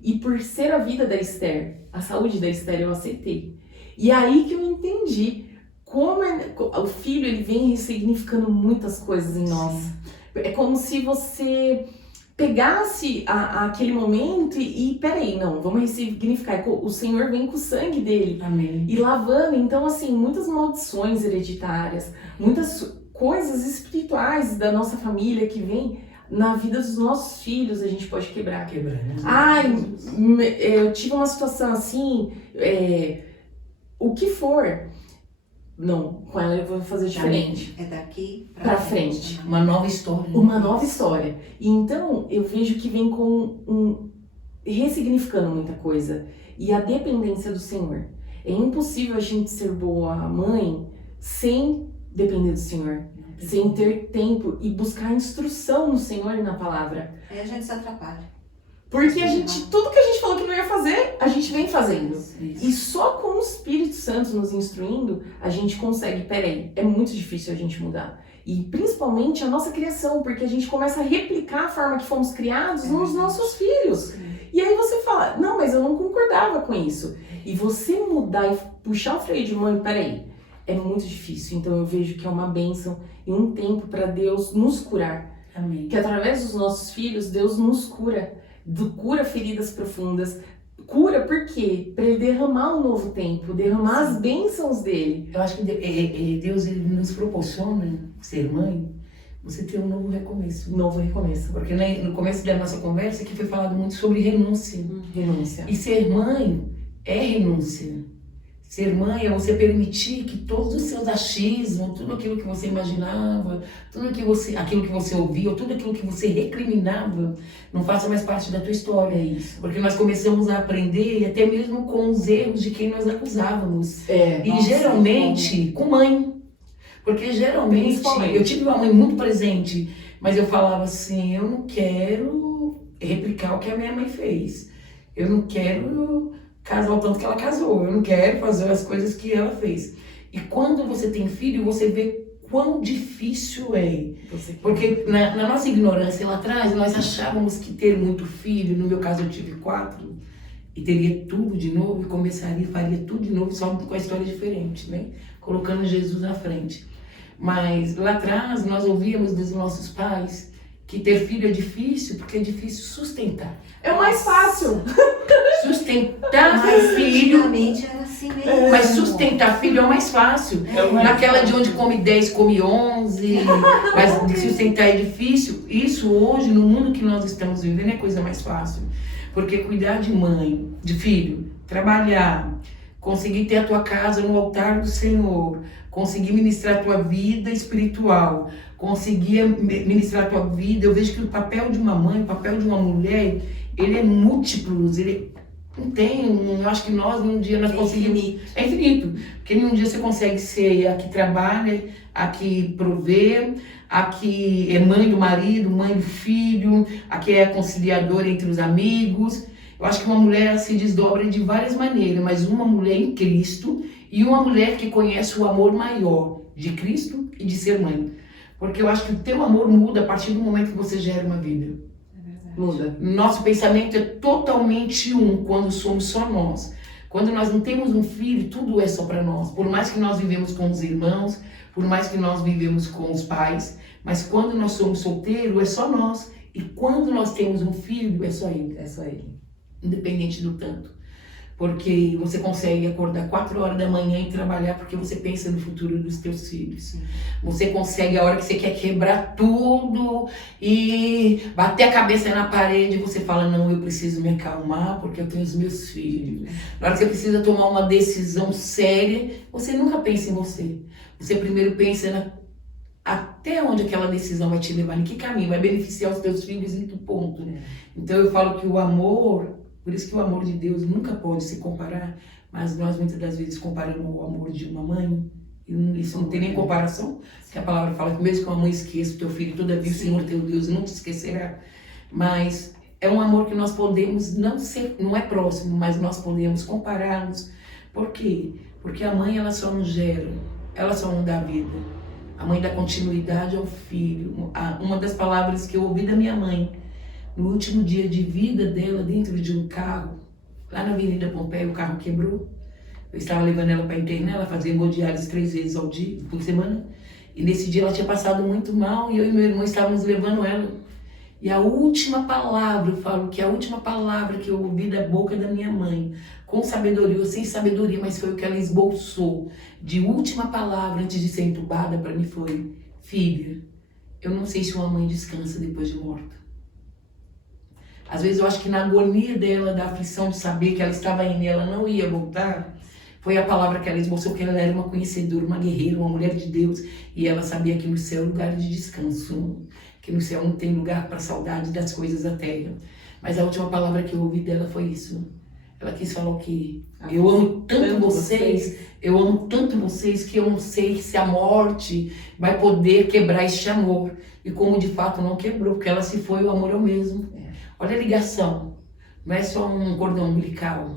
E por ser a vida da Esther, a saúde da Esther, eu aceitei. E aí que eu entendi como o filho ele vem ressignificando muitas coisas em nós. É como se você pegasse aquele momento e peraí, não, vamos ressignificar. O Senhor vem com o sangue dele. Amém. E lavando, então assim, muitas maldições hereditárias, muitas coisas espirituais da nossa família que vem na vida dos nossos filhos, a gente pode quebrar. Ai, eu tive uma situação assim, o que for. Não, com ela eu vou fazer diferente. É daqui pra frente. Uma nova história. Uma nova história. E então eu vejo que vem com ressignificando muita coisa. E a dependência do Senhor. É impossível a gente ser boa mãe sem depender do Senhor. Sem ter tempo e buscar instrução no Senhor e na palavra. Aí a gente se atrapalha. Porque tudo que a gente falou que não ia fazer, a gente vem fazendo. Isso. E só com o Espírito Santo nos instruindo, a gente consegue, peraí, é muito difícil a gente mudar. E principalmente a nossa criação, porque a gente começa a replicar a forma que fomos criados nos nossos filhos. E aí você fala, não, mas eu não concordava com isso. E você mudar e puxar o freio de mão, peraí, é muito difícil. Então eu vejo que é uma bênção e um tempo para Deus nos curar. Amém. Que através dos nossos filhos, Deus nos cura. Cura feridas profundas. Cura por quê? Para ele derramar um novo tempo, derramar as bênçãos dele. Eu acho que Deus ele nos proporciona, ser mãe, você ter um novo recomeço. Novo recomeço. Porque no começo da nossa conversa aqui foi falado muito sobre renúncia. Renúncia. E ser mãe é renúncia. Ser mãe é você permitir que todos os seus achismos, tudo aquilo que você imaginava, aquilo que você ouvia, ou tudo aquilo que você recriminava, não faça mais parte da tua história. É isso. Porque nós começamos a aprender, e até mesmo com os erros de quem nós acusávamos. Nossa, Geralmente com mãe. Porque geralmente, eu tive uma mãe muito presente, mas eu falava assim, eu não quero replicar o que a minha mãe fez. Eu não quero casar o tanto que ela casou. Eu não quero fazer as coisas que ela fez. E quando você tem filho, você vê quão difícil é. Porque na nossa ignorância lá atrás, nós achávamos que ter muito filho, no meu caso eu tive 4, e teria tudo de novo, e faria tudo de novo, só com a história diferente, né? Colocando Jesus na frente. Mas lá atrás, nós ouvíamos dos nossos pais que ter filho é difícil, porque é difícil sustentar. É o mais fácil. Sustentar Mas filho. antigamente era assim mesmo. Mas sustentar filho é o mais fácil. Naquela de onde come 10, come 11. Mas sustentar é difícil. Isso hoje, no mundo que nós estamos vivendo, é coisa mais fácil. Porque cuidar de mãe, de filho, trabalhar, conseguir ter a tua casa no altar do Senhor, conseguir ministrar a tua vida espiritual, conseguir ministrar a tua vida. Eu vejo que o papel de uma mãe, o papel de uma mulher, ele é múltiplos, ele não tem, eu acho que num dia nós conseguimos... É infinito, porque nenhum dia você consegue ser a que trabalha, a que provê, a que é mãe do marido, mãe do filho, a que é conciliadora entre os amigos. Eu acho que uma mulher se desdobra de várias maneiras, mas uma mulher em Cristo e uma mulher que conhece o amor maior de Cristo e de ser mãe. Porque eu acho que o teu amor muda a partir do momento que você gera uma vida. Muda. Nosso pensamento é totalmente quando somos só nós. Quando nós não temos um filho, tudo é só para nós. Por mais que nós vivemos com os irmãos, por mais que nós vivemos com os pais, mas quando nós somos solteiros, é só nós. E quando nós temos um filho, é só ele. É só ele. Independente do tanto. Porque você consegue acordar 4 horas da manhã e trabalhar porque você pensa no futuro dos teus filhos. Você consegue, a hora que você quer quebrar tudo e bater a cabeça na parede, você fala, não, eu preciso me acalmar porque eu tenho os meus filhos. Na hora que você precisa tomar uma decisão séria, você nunca pensa em você. Você primeiro pensa até onde aquela decisão vai te levar, em que caminho, vai beneficiar os teus filhos, em que ponto. Então eu falo que o amor, por isso que o amor de Deus nunca pode se comparar, mas nós muitas das vezes comparamos o amor de uma mãe, e isso não tem nem comparação, porque a palavra fala que mesmo que uma mãe esqueça o teu filho, todavia o Senhor teu Deus não te esquecerá. Mas é um amor que nós podemos não ser, não é próximo, mas nós podemos compararmos. Por quê? Porque a mãe, ela só não gera, ela só não dá vida. A mãe dá continuidade ao filho. Uma das palavras que eu ouvi da minha mãe, no último dia de vida dela, dentro de um carro, lá na Avenida Pompeia, o carro quebrou. Eu estava levando ela para internar, ela fazia hemodiálise 3 vezes ao dia, por semana. E nesse dia ela tinha passado muito mal e eu e meu irmão estávamos levando ela. E a última palavra, eu falo que a última palavra que eu ouvi da boca da minha mãe, com sabedoria ou sem sabedoria, mas foi o que ela esboçou, de última palavra antes de ser entubada para mim foi: filha, eu não sei se uma mãe descansa depois de morta. Às vezes eu acho que na agonia dela, da aflição de saber que ela estava indo e ela não ia voltar, foi a palavra que ela esboçou, que ela era uma conhecedora, uma guerreira, uma mulher de Deus, e ela sabia que no céu é lugar de descanso, que no céu não tem lugar para saudade das coisas da terra. Mas a última palavra que eu ouvi dela foi isso. Ela quis falar o quê? Eu amo tanto vocês, eu amo tanto vocês que eu não sei se a morte vai poder quebrar este amor. E como de fato não quebrou, porque ela se foi, o amor é o mesmo. Olha a ligação, não é só um cordão umbilical.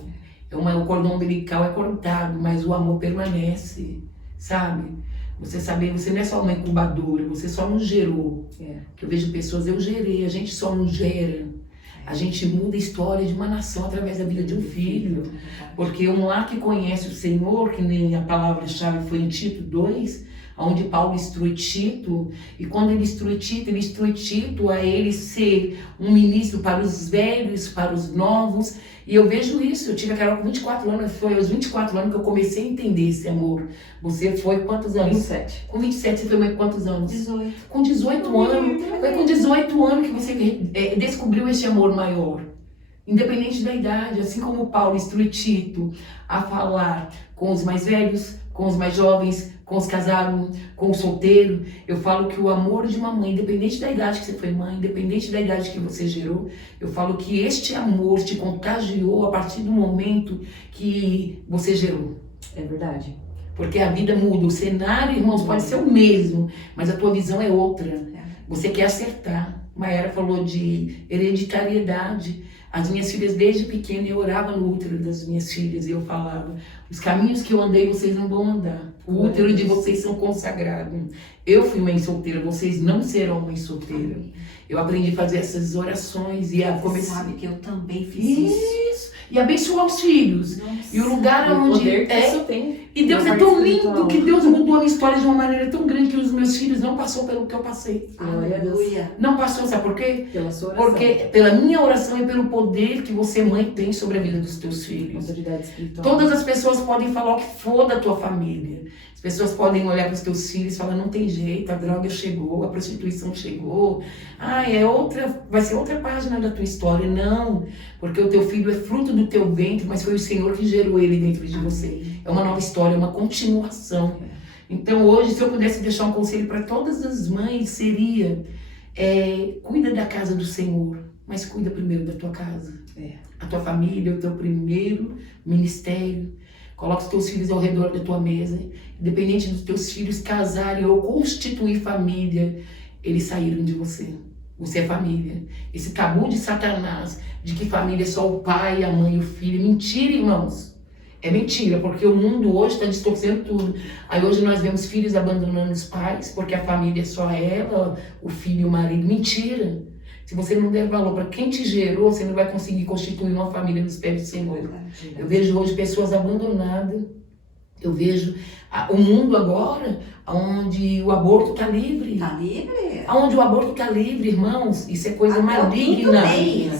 O cordão umbilical é cortado, mas o amor permanece, sabe? Você sabe, você não é só uma incubadora, você só não gerou. Que eu vejo pessoas, eu gerei, a gente só não gera. A gente muda a história de uma nação através da vida de um filho. Porque um lar que conhece o Senhor, que nem a palavra-chave foi em Tito 2, onde Paulo instrui Tito, e quando ele instrui Tito a ele ser um ministro para os velhos, para os novos. E eu vejo isso, eu tive a Carol com 24 anos, foi aos 24 anos que eu comecei a entender esse amor. Você foi quantos anos? 27. Com 27 você foi mãe com quantos anos? 18. Com 18 anos, foi com 18 anos que você descobriu esse amor maior. Independente da idade, assim como Paulo instrui Tito a falar com os mais velhos, com os mais jovens, com os casados, com o solteiro, eu falo que o amor de uma mãe, independente da idade que você foi mãe, independente da idade que você gerou, eu falo que este amor te contagiou a partir do momento que você gerou. É verdade. Porque a vida muda, o cenário, irmãos, pode ser o mesmo, mas a tua visão é outra. Você quer acertar. Maiara falou de hereditariedade. As minhas filhas, desde pequena, eu orava no útero das minhas filhas e eu falava: os caminhos que eu andei, vocês não vão andar. O útero de vocês são consagrados. Eu fui mãe solteira, vocês não serão mãe solteira. Eu aprendi a fazer essas orações e a começar. Você sabe que eu também fiz isso. E abençoar os filhos. Nossa. E o lugar O onde poder que isso tem. E Deus na é parte tão espiritual. lindo que Deus mudou a minha história de uma maneira tão grande que os meus filhos não passaram pelo que eu passei. Glória a Deus. Aleluia. Não passou, sabe por quê? Pela sua oração. Porque pela minha oração e pelo poder que você, mãe, tem sobre a vida dos teus filhos. Autoridade espiritual. Todas as pessoas podem falar o que for da tua família. As pessoas podem olhar para os teus filhos e falar: não tem jeito, a droga chegou, a prostituição chegou. Vai ser outra página da tua história. Não, porque o teu filho é fruto do teu ventre, mas foi o Senhor que gerou ele dentro de você. É uma nova história, é uma continuação. Então hoje, se eu pudesse deixar um conselho para todas as mães, seria: cuida da casa do Senhor, mas cuida primeiro da tua casa. A tua família, o teu primeiro ministério. Coloca os teus filhos ao redor da tua mesa. Independente dos teus filhos casarem ou constituir família, eles saíram de você. Você é família. Esse tabu de Satanás, de que família é só o pai, a mãe e o filho. Mentira, irmãos. É mentira, porque o mundo hoje está distorcendo tudo. Aí hoje nós vemos filhos abandonando os pais, porque a família é só ela, o filho e o marido. Mentira. Se você não der valor para quem te gerou, você não vai conseguir constituir uma família nos pés do Senhor. Eu vejo hoje pessoas abandonadas. Eu vejo o mundo agora, onde o aborto está livre. Tá livre? Onde o aborto está livre, irmãos. Isso é coisa maligna.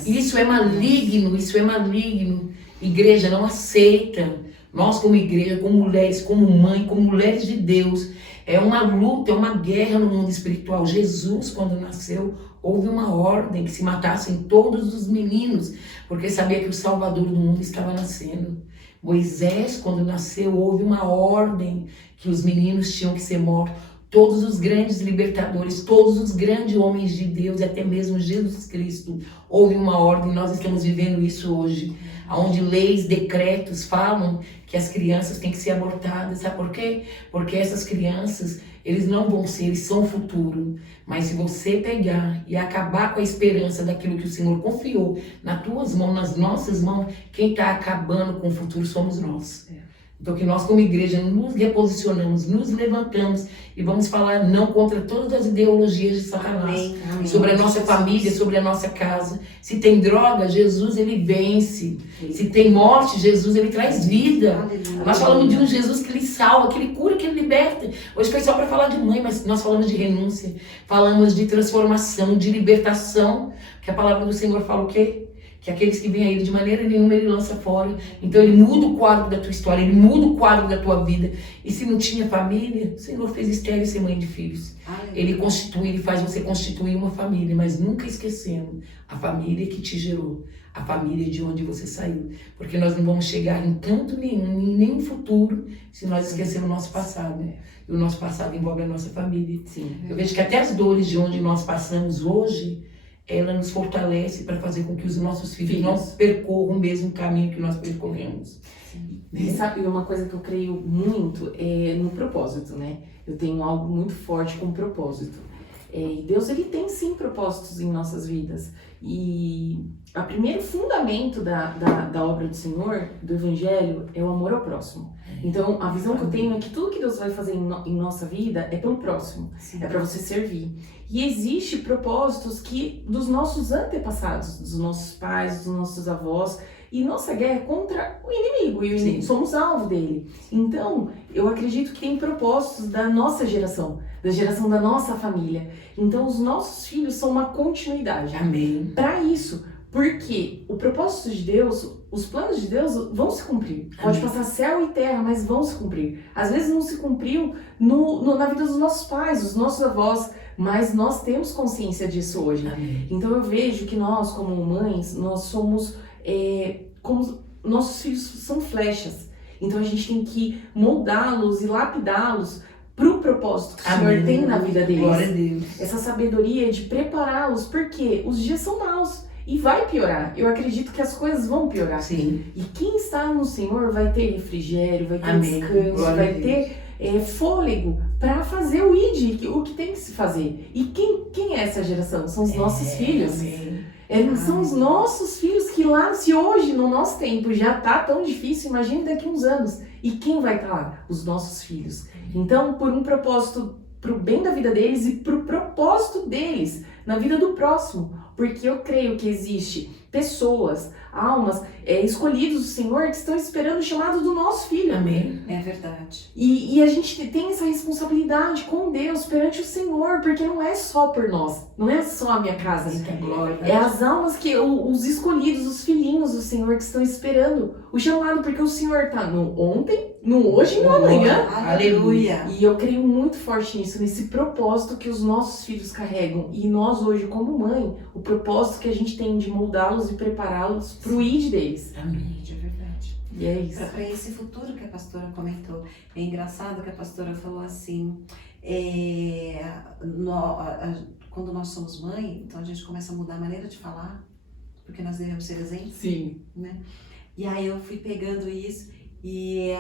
Isso é maligno, isso é maligno. Igreja não aceita. Nós como igreja, como mulheres, como mãe, como mulheres de Deus, é uma luta, é uma guerra no mundo espiritual. Jesus, quando nasceu, houve uma ordem que se matassem todos os meninos, porque sabia que o Salvador do mundo estava nascendo. Moisés, quando nasceu, houve uma ordem que os meninos tinham que ser mortos. todos os grandes libertadores, todos os grandes homens de Deus, e até mesmo Jesus Cristo, houve uma ordem, nós estamos vivendo isso hoje, onde leis, decretos falam que as crianças têm que ser abortadas. Sabe por quê? Porque essas crianças, eles não vão ser, eles são o futuro. Mas se você pegar e acabar com a esperança daquilo que o Senhor confiou nas tuas mãos, nas nossas mãos, quem está acabando com o futuro somos nós. Então que nós como igreja nos reposicionamos, nos levantamos e vamos falar não contra todas as ideologias de Satanás. Amém, amém. Sobre a nossa família, sobre a nossa casa. Se tem droga, Jesus ele vence. Se tem morte, Jesus ele traz vida. Aleluia. Nós falamos de um Jesus que ele salva, que ele cura, que ele liberta. Hoje foi só para falar de mãe, mas nós falamos de renúncia, falamos de transformação, de libertação, que a palavra do Senhor fala o quê? Que aqueles que vêm a ele de maneira nenhuma ele lança fora. Então ele muda o quadro da tua história, ele muda o quadro da tua vida. E se não tinha família, o Senhor fez Esther ser mãe de filhos. Ele constitui, ele faz você constituir uma família, mas nunca esquecendo a família que te gerou, a família de onde você saiu. Porque nós não vamos chegar em canto nenhum, em nenhum futuro, se nós esquecermos o nosso passado. E o nosso passado envolve a nossa família. Sim. Eu vejo que até as dores de onde nós passamos hoje, ela nos fortalece para fazer com que os nossos filhos não percorram o mesmo caminho que nós percorremos. E sabe, uma coisa que eu creio muito é no propósito, né? Eu tenho algo muito forte com propósito. E Deus, ele tem sim propósitos em nossas vidas. E o primeiro fundamento da obra do Senhor, do Evangelho, é o amor ao próximo. Então, a visão que eu tenho é que tudo que Deus vai fazer em nossa vida é pelo próximo. Sim. É para você servir. E existe propósitos que dos nossos antepassados, dos nossos pais, dos nossos avós, e nossa guerra é contra o inimigo, e somos alvo dele. Então, eu acredito que tem propósitos da nossa geração, da geração da nossa família. Então, os nossos filhos são uma continuidade. Amém. Para isso, porque o propósito de Deus, os planos de Deus vão se cumprir. Pode passar céu e terra, mas vão se cumprir. Às vezes não se cumpriu na vida dos nossos pais, dos nossos avós, mas nós temos consciência disso hoje. Amém. Então eu vejo que nós, como mães, nós somos como nossos filhos são flechas. Então a gente tem que moldá-los e lapidá-los para o propósito que o Senhor tem na vida deles. Glória a Deus. Essa sabedoria de prepará-los, porque os dias são maus e vai piorar. Eu acredito que as coisas vão piorar. Sim. E quem está no Senhor vai ter refrigério, vai ter Amém. descanso, Glória vai a Deus. ter fôlego para fazer o o que tem que se fazer. E quem é essa geração? São os nossos filhos. Amém. São os nossos filhos que lá, se hoje, no nosso tempo, já tá tão difícil, imagine daqui uns anos. E quem vai estar lá? Os nossos filhos. Então, por um propósito, pro bem da vida deles e pro propósito deles, na vida do próximo. Porque eu creio que existe pessoas, almas, escolhidos do Senhor que estão esperando o chamado do nosso filho. Amém. É verdade. E a gente tem essa responsabilidade com Deus perante o Senhor, porque não é só por nós, não é só a minha casa. Glória. É as almas que, os escolhidos, os filhinhos do Senhor que estão esperando o chamado, porque o Senhor tá no ontem, no hoje e no amanhã. Aleluia. E eu creio muito forte nisso, nesse propósito que os nossos filhos carregam. E nós hoje, como mãe, o propósito que a gente tem de moldá-los e prepará-los pro id deles. Amém. É verdade. E é isso. Para esse futuro que a pastora comentou. É engraçado que a pastora falou assim, quando nós somos mãe, então a gente começa a mudar a maneira de falar, porque nós devemos ser exemplo. Sim. Né? E aí eu fui pegando isso e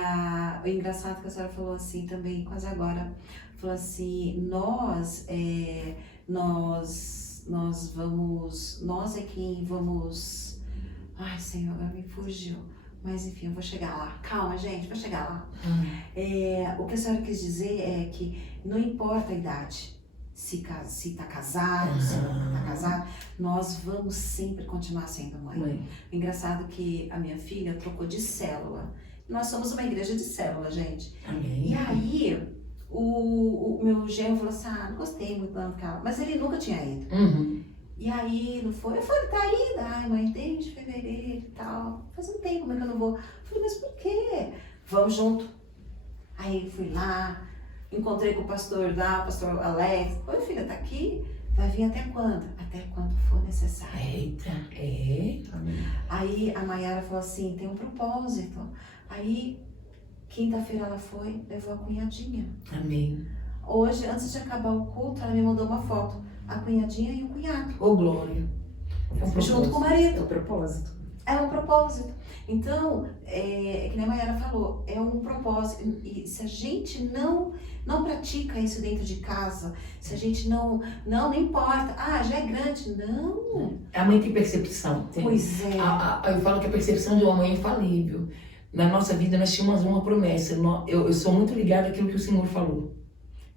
o engraçado que a senhora falou assim também, quase agora, falou assim, nós é quem vamos, ai Senhor, agora me fugiu, mas enfim, eu vou chegar lá, calma gente, vou chegar lá. O que a senhora quis dizer é que não importa a idade, se tá casado, se não tá casado, nós vamos sempre continuar sendo mãe. Engraçado que a minha filha trocou de célula. Nós somos uma igreja de célula, gente. Amém. E aí, o meu genro falou assim, não gostei muito do cara, mas ele nunca tinha ido. E aí, não foi? Eu falei, tá indo? Ai, mãe, desde fevereiro e tal. Faz um tempo, como é que eu não vou? Eu falei, mas por quê? Vamos junto. Aí, fui lá. Encontrei com o pastor lá, o pastor Alex. Oi, filha, tá aqui? Vai vir até quando? Até quando for necessário. Eita, Aí a Maiara falou assim, tem um propósito. Aí, quinta-feira ela foi, levou a cunhadinha. Amém. Hoje, antes de acabar o culto, ela me mandou uma foto. A cunhadinha e o cunhado. Ô, glória. É um Junto com o É marido. o propósito. É um propósito. Então, é que nem a Mayara falou, é um propósito. E se a gente não pratica isso dentro de casa, se a gente não importa, já é grande. Não. A mãe tem percepção. Pois é. Eu falo que a percepção de uma mãe é infalível. Na nossa vida nós tínhamos uma promessa. Eu sou muito ligada àquilo que o Senhor falou.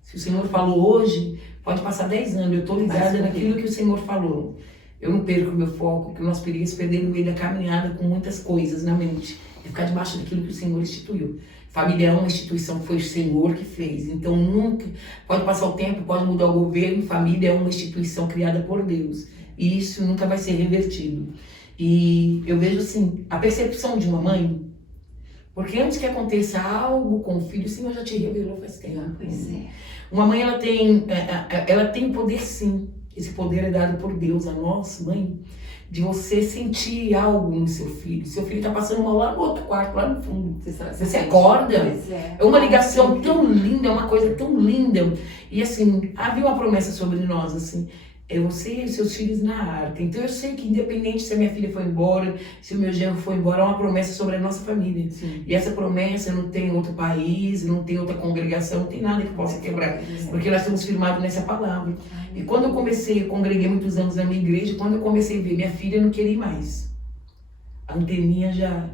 Se o Senhor falou hoje, pode passar 10 anos, eu estou ligada naquilo que o Senhor falou. Eu não perco meu foco, que nós podemos perder no meio da caminhada com muitas coisas na mente. É ficar debaixo daquilo que o Senhor instituiu. Família é uma instituição que foi o Senhor que fez. Então nunca, pode passar o tempo, pode mudar o governo, família é uma instituição criada por Deus. E isso nunca vai ser revertido. E eu vejo assim, a percepção de uma mãe, porque antes que aconteça algo com o filho, o Senhor já te revelou faz tempo. Pois é. Uma mãe, ela tem poder sim. Esse poder é dado por Deus a nós, mãe, de você sentir algo no seu filho. Seu filho está passando mal lá no outro quarto, lá no fundo. Você acorda. Pois é. É uma ligação tão linda, é uma coisa tão linda. E assim, havia uma promessa sobre nós, assim, é você e os seus filhos na arca. Então eu sei que independente se a minha filha foi embora, se o meu genro foi embora, é uma promessa sobre a nossa família. Sim. E essa promessa não tem outro país, não tem outra congregação, não tem nada que possa quebrar. Porque nós estamos firmados nessa palavra. E quando eu congreguei muitos anos na minha igreja, quando eu comecei a ver minha filha, não queria ir mais. A anteninha já...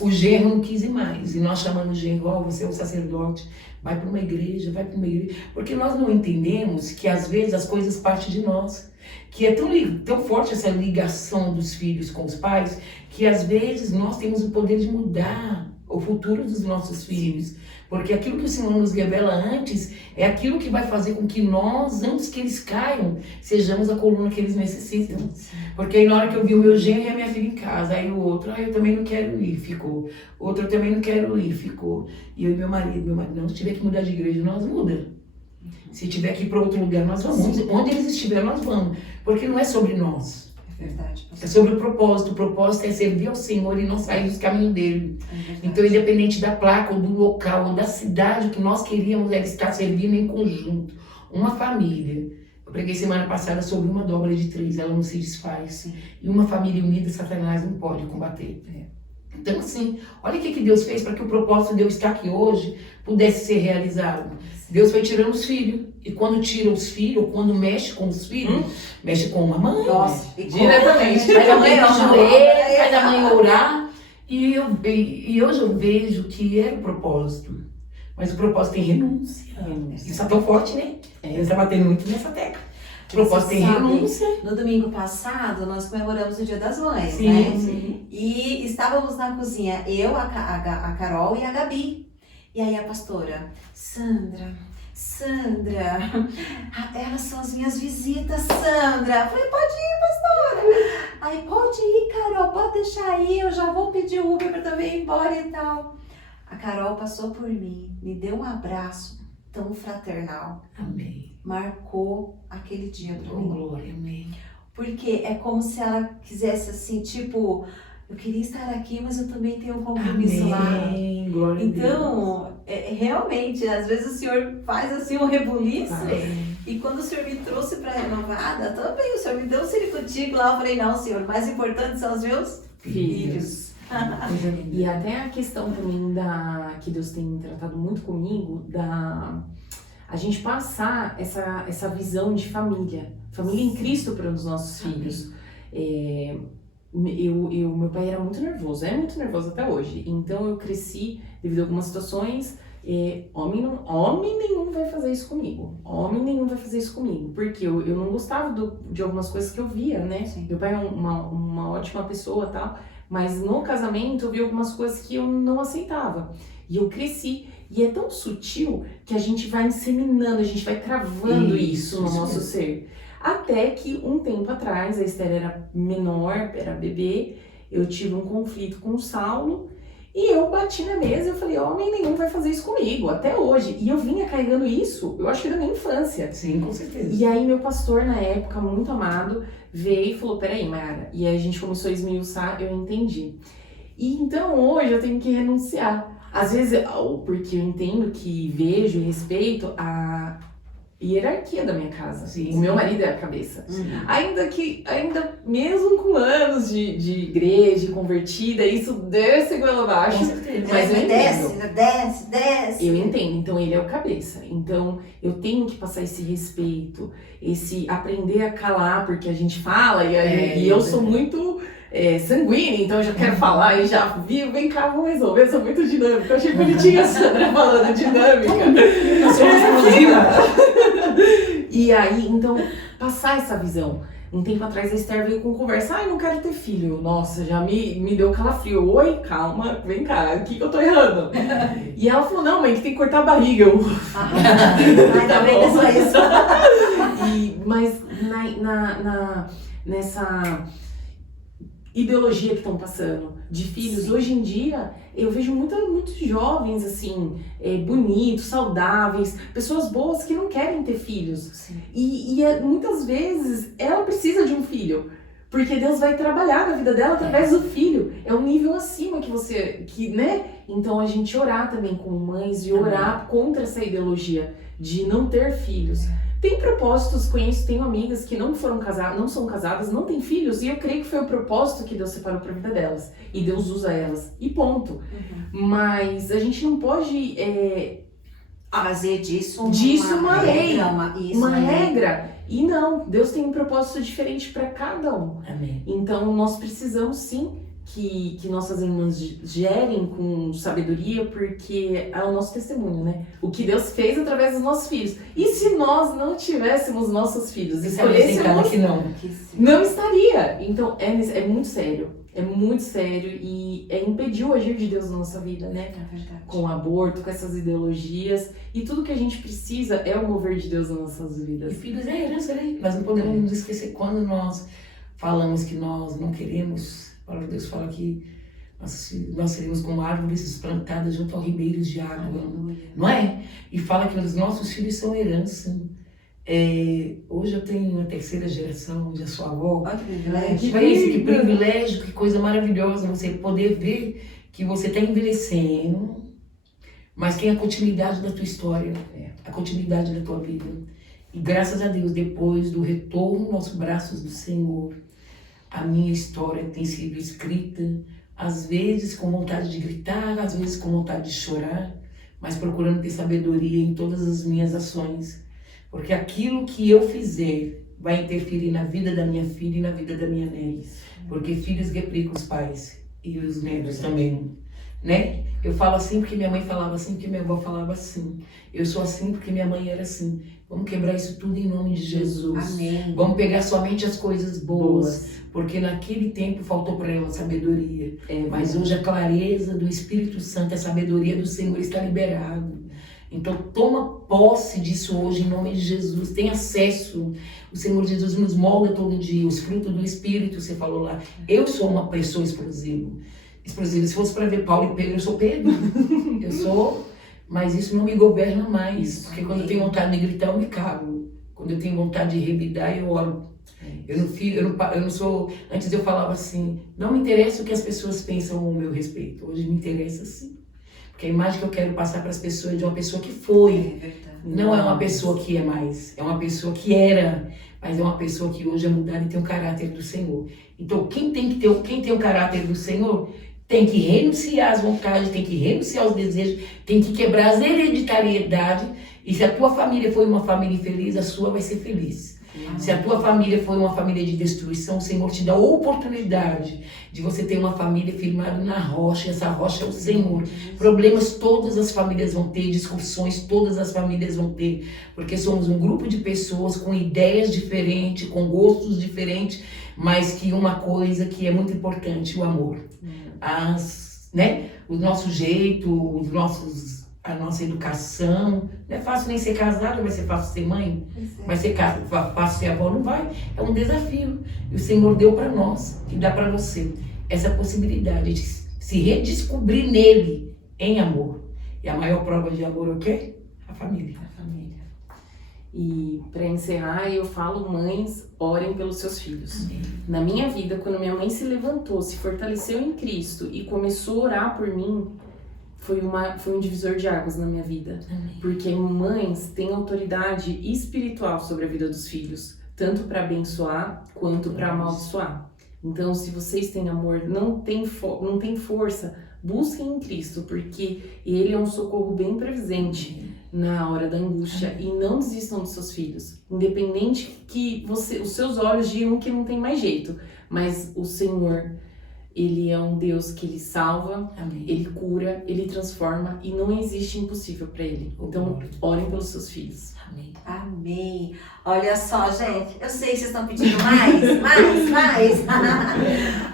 O genro não quis ir mais. E nós chamamos o genro, você é um sacerdote, vai para uma igreja, vai para uma igreja. Porque nós não entendemos que às vezes as coisas partem de nós. Que é tão forte essa ligação dos filhos com os pais, que às vezes nós temos o poder de mudar o futuro dos nossos filhos. Porque aquilo que o Senhor nos revela antes é aquilo que vai fazer com que nós, antes que eles caiam, sejamos a coluna que eles necessitam. Porque aí na hora que eu vi o meu genro e a minha filha em casa, aí o outro, eu também não quero ir, ficou. Outro, eu também não quero ir, ficou. E eu e meu marido, não, se tiver que mudar de igreja, nós muda. Se tiver que ir para outro lugar, nós vamos. Onde eles estiverem, nós vamos. Porque não é sobre nós. É verdade. É sobre o propósito. O propósito é servir ao Senhor e não sair dos caminhos dele. Então, independente da placa, ou do local, ou da cidade, o que nós queríamos era estar servindo em conjunto. Uma família. Eu preguei semana passada sobre uma dobra de 3, ela não se desfaz. Sim. E uma família unida, Satanás não pode combater. Então, assim, olha o que Deus fez para que o propósito de eu estar aqui hoje pudesse ser realizado. Deus foi tirando os filhos. E quando tira os filhos, ou quando mexe com os filhos, mexe com uma mãe. Nossa, diretamente. Faz a mãe de joelho, faz a mãe orar. E hoje eu vejo que era o propósito. Mas o propósito tem renúncia. Isso é tão forte, né? Deus está batendo muito nessa tecla. O propósito tem renúncia. No domingo passado, nós comemoramos o Dia das Mães, Sim, né? sim. E estávamos na cozinha, eu, a Carol e a Gabi. E aí a pastora, Sandra, elas são as minhas visitas, Sandra. Eu falei, pode ir, pastora. Aí, pode ir, Carol, pode deixar aí, eu já vou pedir o Uber para também ir embora e tal. A Carol passou por mim, me deu um abraço tão fraternal. Amém. Marcou aquele dia para Oh, mim. glória, amém. Porque é como se ela quisesse assim, tipo, eu queria estar aqui, mas eu também tenho um compromisso lá. Amém. Glória a Deus. Então, realmente, às vezes o Senhor faz assim um rebuliço. Amém. E quando o Senhor me trouxe para a renovada, também o Senhor me deu um ciricutico lá. Eu falei, não, Senhor, o mais importante são os meus filhos. Coisa linda. E até a questão também que Deus tem tratado muito comigo, a gente passar essa visão de família em Cristo para os nossos filhos. Meu pai era muito nervoso, é muito nervoso até hoje. Então eu cresci devido a algumas situações. Homem nenhum vai fazer isso comigo. Homem nenhum vai fazer isso comigo. Porque eu não gostava de algumas coisas que eu via, né? Sim. Meu pai é uma ótima pessoa e tal. Mas no casamento eu vi algumas coisas que eu não aceitava. E eu cresci. E é tão sutil que a gente vai inseminando, a gente vai travando isso no nosso ser. Até que um tempo atrás, a Esther era menor, era bebê, eu tive um conflito com o Saulo. E eu bati na mesa e eu falei, homem nenhum vai fazer isso comigo, até hoje. E eu vinha carregando isso, eu acho que da minha infância. Sim, com certeza. E aí meu pastor, na época, muito amado, veio e falou, peraí, Mayara. E aí a gente começou a esmiuçar, eu entendi. E então hoje eu tenho que renunciar. Às vezes, porque eu entendo que vejo e respeito hierarquia da minha casa. Sim, O meu sim. marido é a cabeça. Uhum. Ainda mesmo com anos de igreja, convertida, isso desce goela abaixo. Com certeza. Mas eu desce, entendo. desce. Eu entendo, então ele é o cabeça. Então eu tenho que passar esse respeito, esse aprender a calar, porque a gente fala e eu sou muito sanguínea, então eu já quero falar e já vem cá, vamos resolver, eu sou muito dinâmica. Eu achei bonitinha a Sandra falando dinâmica. Eu sou explosiva. E aí, então, passar essa visão. Um tempo atrás a Esther veio com conversa, não quero ter filho. Nossa, já me deu calafrio. Oi, calma, vem cá, o que eu tô errando? E ela falou, não, mãe, que tem que cortar a barriga. Ainda bem que é só isso. Mas nessa ideologia que estão passando de filhos, hoje em dia, eu vejo muitos jovens, assim, bonitos, saudáveis, pessoas boas que não querem ter filhos. Sim. E muitas vezes ela precisa de um filho, porque Deus vai trabalhar na vida dela através do filho. É um nível acima né? Então a gente orar também com mães e orar contra essa ideologia de não ter filhos. Tem propósitos, tenho amigas que não são casadas, não têm filhos, e eu creio que foi o propósito que Deus separou para a vida delas. E Deus usa elas, e ponto. Uhum. Mas a gente não pode Fazer disso uma lei, uma lei. regra. E não, Deus tem um propósito diferente para cada um. Amém. Então nós precisamos sim que nossas irmãs gerem com sabedoria, porque é o nosso testemunho, né? O que Deus fez através dos nossos filhos. E se nós não tivéssemos nossos filhos, escolhêssemos, que não. não estaria. Então é muito sério. É muito sério e impedir o agir de Deus na nossa vida, né? É verdade. Com o aborto, com essas ideologias. E tudo que a gente precisa é o mover de Deus nas nossas E vidas. filhos é herança, né? Nós não podemos nos esquecer quando nós falamos que nós não queremos. A palavra de Deus fala que nós seremos como árvores plantadas junto aos ribeiros de água, Aleluia. não é? E fala que os nossos filhos são herança. Hoje eu tenho a terceira geração, já sou avó. Olha que privilégio. Que privilégio, que coisa maravilhosa você poder ver que você está envelhecendo, mas tem a continuidade da tua história, a continuidade da tua vida. E graças a Deus, depois do retorno aos braços do Senhor, a minha história tem sido escrita, às vezes com vontade de gritar, às vezes com vontade de chorar, mas procurando ter sabedoria em todas as minhas ações. Porque aquilo que eu fizer vai interferir na vida da minha filha e na vida da minha neta. Porque filhos replicam os pais e os netos também, né? Eu falo assim porque minha mãe falava assim, porque minha avó falava assim. Eu sou assim porque minha mãe era assim. Vamos quebrar isso tudo em nome de Jesus. Amém. Vamos pegar somente as coisas boas, porque naquele tempo faltou para ela sabedoria. Mas hoje a clareza do Espírito Santo, a sabedoria do Senhor está liberada. Então toma posse disso hoje em nome de Jesus. Tem acesso. O Senhor Jesus nos molda todo dia. Os frutos do Espírito, você falou lá. Eu sou uma pessoa explosiva. Se fosse para ver Paulo e Pedro, eu sou Pedro. Eu sou, mas isso não me governa mais. Porque quando eu tenho vontade de gritar, eu me calo. Quando eu tenho vontade de revidar, eu oro. Eu não sou. Antes eu falava assim: não me interessa o que as pessoas pensam ao meu respeito. Hoje me interessa sim. Porque a imagem que eu quero passar para as pessoas é de uma pessoa que foi. É verdade. Não é uma pessoa que é mais. É uma pessoa que era. Mas é uma pessoa que hoje é mudada e tem o caráter do Senhor. Então quem tem o caráter do Senhor tem que renunciar às vontades, tem que renunciar aos desejos, tem que quebrar as hereditariedades. E se a tua família foi uma família infeliz, a sua vai ser feliz. Se a tua família foi uma família de destruição, o Senhor te dá a oportunidade de você ter uma família firmada na rocha. Essa rocha é o Senhor. Problemas todas as famílias vão ter, discussões todas as famílias vão ter, porque somos um grupo de pessoas com ideias diferentes, com gostos diferentes, mas que uma coisa que é muito importante, o amor. O nosso jeito, a nossa educação. Não é fácil nem ser casado, vai ser fácil ser mãe, vai ser fácil ser avó, não vai. É um desafio. E o Senhor deu para nós, e dá para você, essa possibilidade de se redescobrir nele em amor. E a maior prova de amor é o quê? A família. E para encerrar, eu falo: mães, orem pelos seus filhos. Amém. Na minha vida, quando minha mãe se levantou, se fortaleceu em Cristo e começou a orar por mim, foi um divisor de águas na minha vida. Amém. Porque mães têm autoridade espiritual sobre a vida dos filhos, tanto para abençoar quanto para amaldiçoar. Então, se vocês têm amor, não tem força, busquem em Cristo, porque Ele é um socorro bem presente na hora da angústia. E não desistam dos seus filhos, independente que os seus olhos digam que não tem mais jeito, mas o Senhor, Ele é um Deus que Ele salva, Amém. Ele cura, Ele transforma e não existe impossível para Ele. Então, orem pelos seus filhos. Amém. Amém. Olha só, gente, eu sei que vocês estão pedindo mais.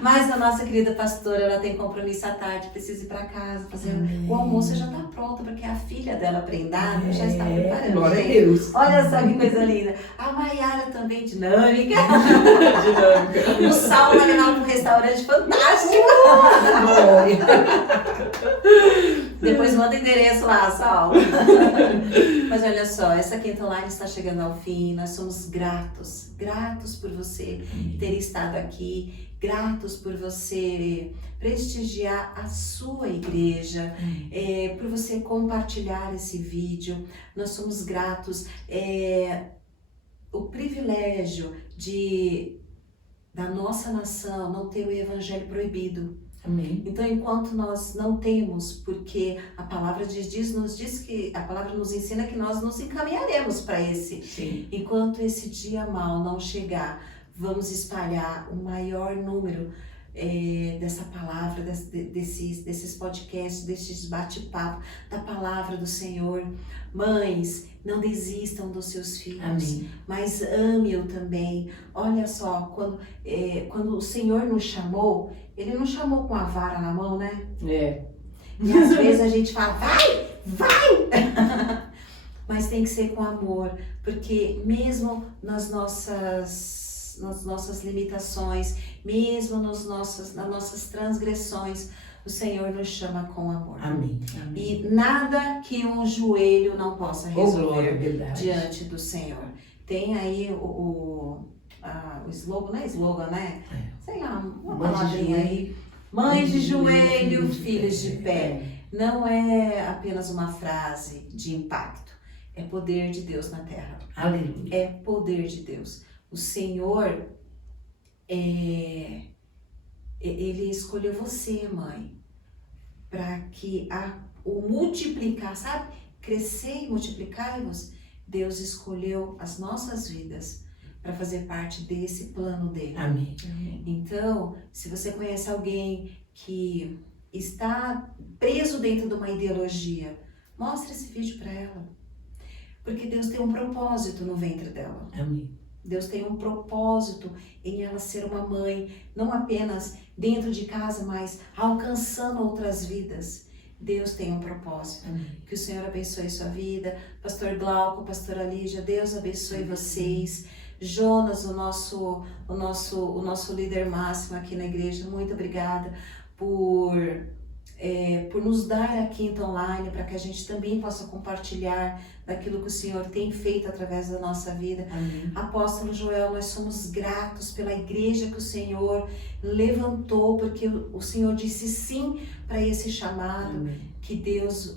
Mas a nossa querida pastora, ela tem compromisso à tarde, precisa ir para casa, fazer o almoço já está pronto, porque a filha dela prendada já está preparando, Glória a gente. Deus. Olha só que coisa linda. A Maiara também dinâmica. Dinâmica. O Saulo vai levar para um restaurante fantástico. Glória. Depois manda o endereço lá, Saulo. Mas olha só, essa quinta online está chegando ao fim. Nós somos gratos por você ter estado aqui, gratos por você prestigiar a sua igreja, por você compartilhar esse vídeo. Nós somos gratos. O privilégio da nossa nação não ter o evangelho proibido. Amém. Então, enquanto nós não temos, porque a palavra nos diz que a palavra nos ensina que nós nos encaminharemos para esse. Sim. Enquanto esse dia mau não chegar, vamos espalhar o maior número dessa palavra, desses podcasts, desses bate-papo, da palavra do Senhor. Mães, não desistam dos seus filhos, Amém. mas ame-o também. Olha só, quando o Senhor nos chamou, Ele não chamou com a vara na mão, né? E às vezes a gente fala, vai! Mas tem que ser com amor, porque mesmo nas nossas limitações, mesmo nas nossas transgressões, o Senhor nos chama com amor. Amém. E nada que um joelho não possa resolver verdade. diante do Senhor. Tem aí o slogan, não é slogan, né? Sei lá, uma palavrinha aí. Mães de joelho, filhos de pé. Não é apenas uma frase de impacto. É poder de Deus na terra. Aleluia. É poder de Deus. O Senhor, Ele escolheu você, mãe, para que o multiplicar, sabe? Crescer e multiplicar-vos. Deus escolheu as nossas vidas para fazer parte desse plano dele. Amém. Então, se você conhece alguém que está preso dentro de uma ideologia, mostre esse vídeo para ela. Porque Deus tem um propósito no ventre dela. Amém. Deus tem um propósito em ela ser uma mãe, não apenas dentro de casa, mas alcançando outras vidas. Deus tem um propósito. Amém. Que o Senhor abençoe sua vida. Pastor Glauco, pastora Lígia, Deus abençoe vocês. Jonas, o nosso líder máximo aqui na igreja, muito obrigada por nos dar a quinta online, para que a gente também possa compartilhar daquilo que o Senhor tem feito através da nossa vida. Amém. Apóstolo Joel, nós somos gratos pela igreja que o Senhor levantou, porque o Senhor disse sim para esse chamado. Amém. Que Deus,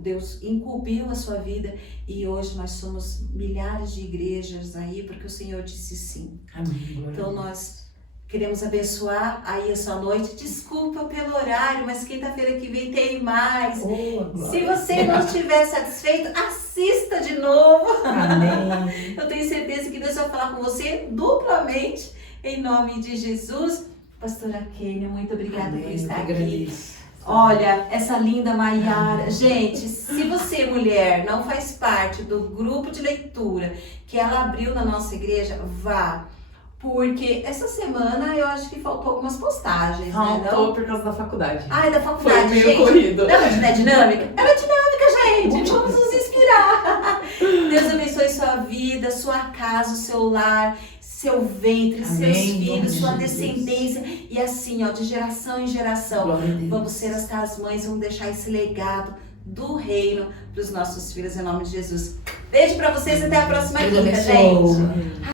Deus incumbiu a sua vida, e hoje nós somos milhares de igrejas aí, porque o Senhor disse sim. Amém. Então nós queremos abençoar aí a sua noite. Desculpa pelo horário, mas quinta-feira que vem tem mais. Se você não estiver satisfeito, assista de novo. Amém. Eu tenho certeza que Deus vai falar com você duplamente, em nome de Jesus. Pastora Kênia, muito obrigada por estar aqui. Agradeço. Olha, essa linda Maiara. Gente, se você, mulher, não faz parte do grupo de leitura que ela abriu na nossa igreja, vá. Porque essa semana eu acho que faltou algumas postagens, né? Faltou por causa da faculdade. Ah, é da faculdade, Foi meio gente. corrido. Não é dinâmica? Ela é dinâmica, gente. Vamos nos inspirar. Deus abençoe sua vida, sua casa, o seu lar, seu ventre, Amém, seus filhos, sua Jesus. descendência. E assim, ó, de geração em geração. Glória a Deus. Vamos ser as tais mães, vamos deixar esse legado do reino para os nossos filhos, em nome de Jesus. Beijo para vocês, até a próxima Deus quinta, abençoe. gente.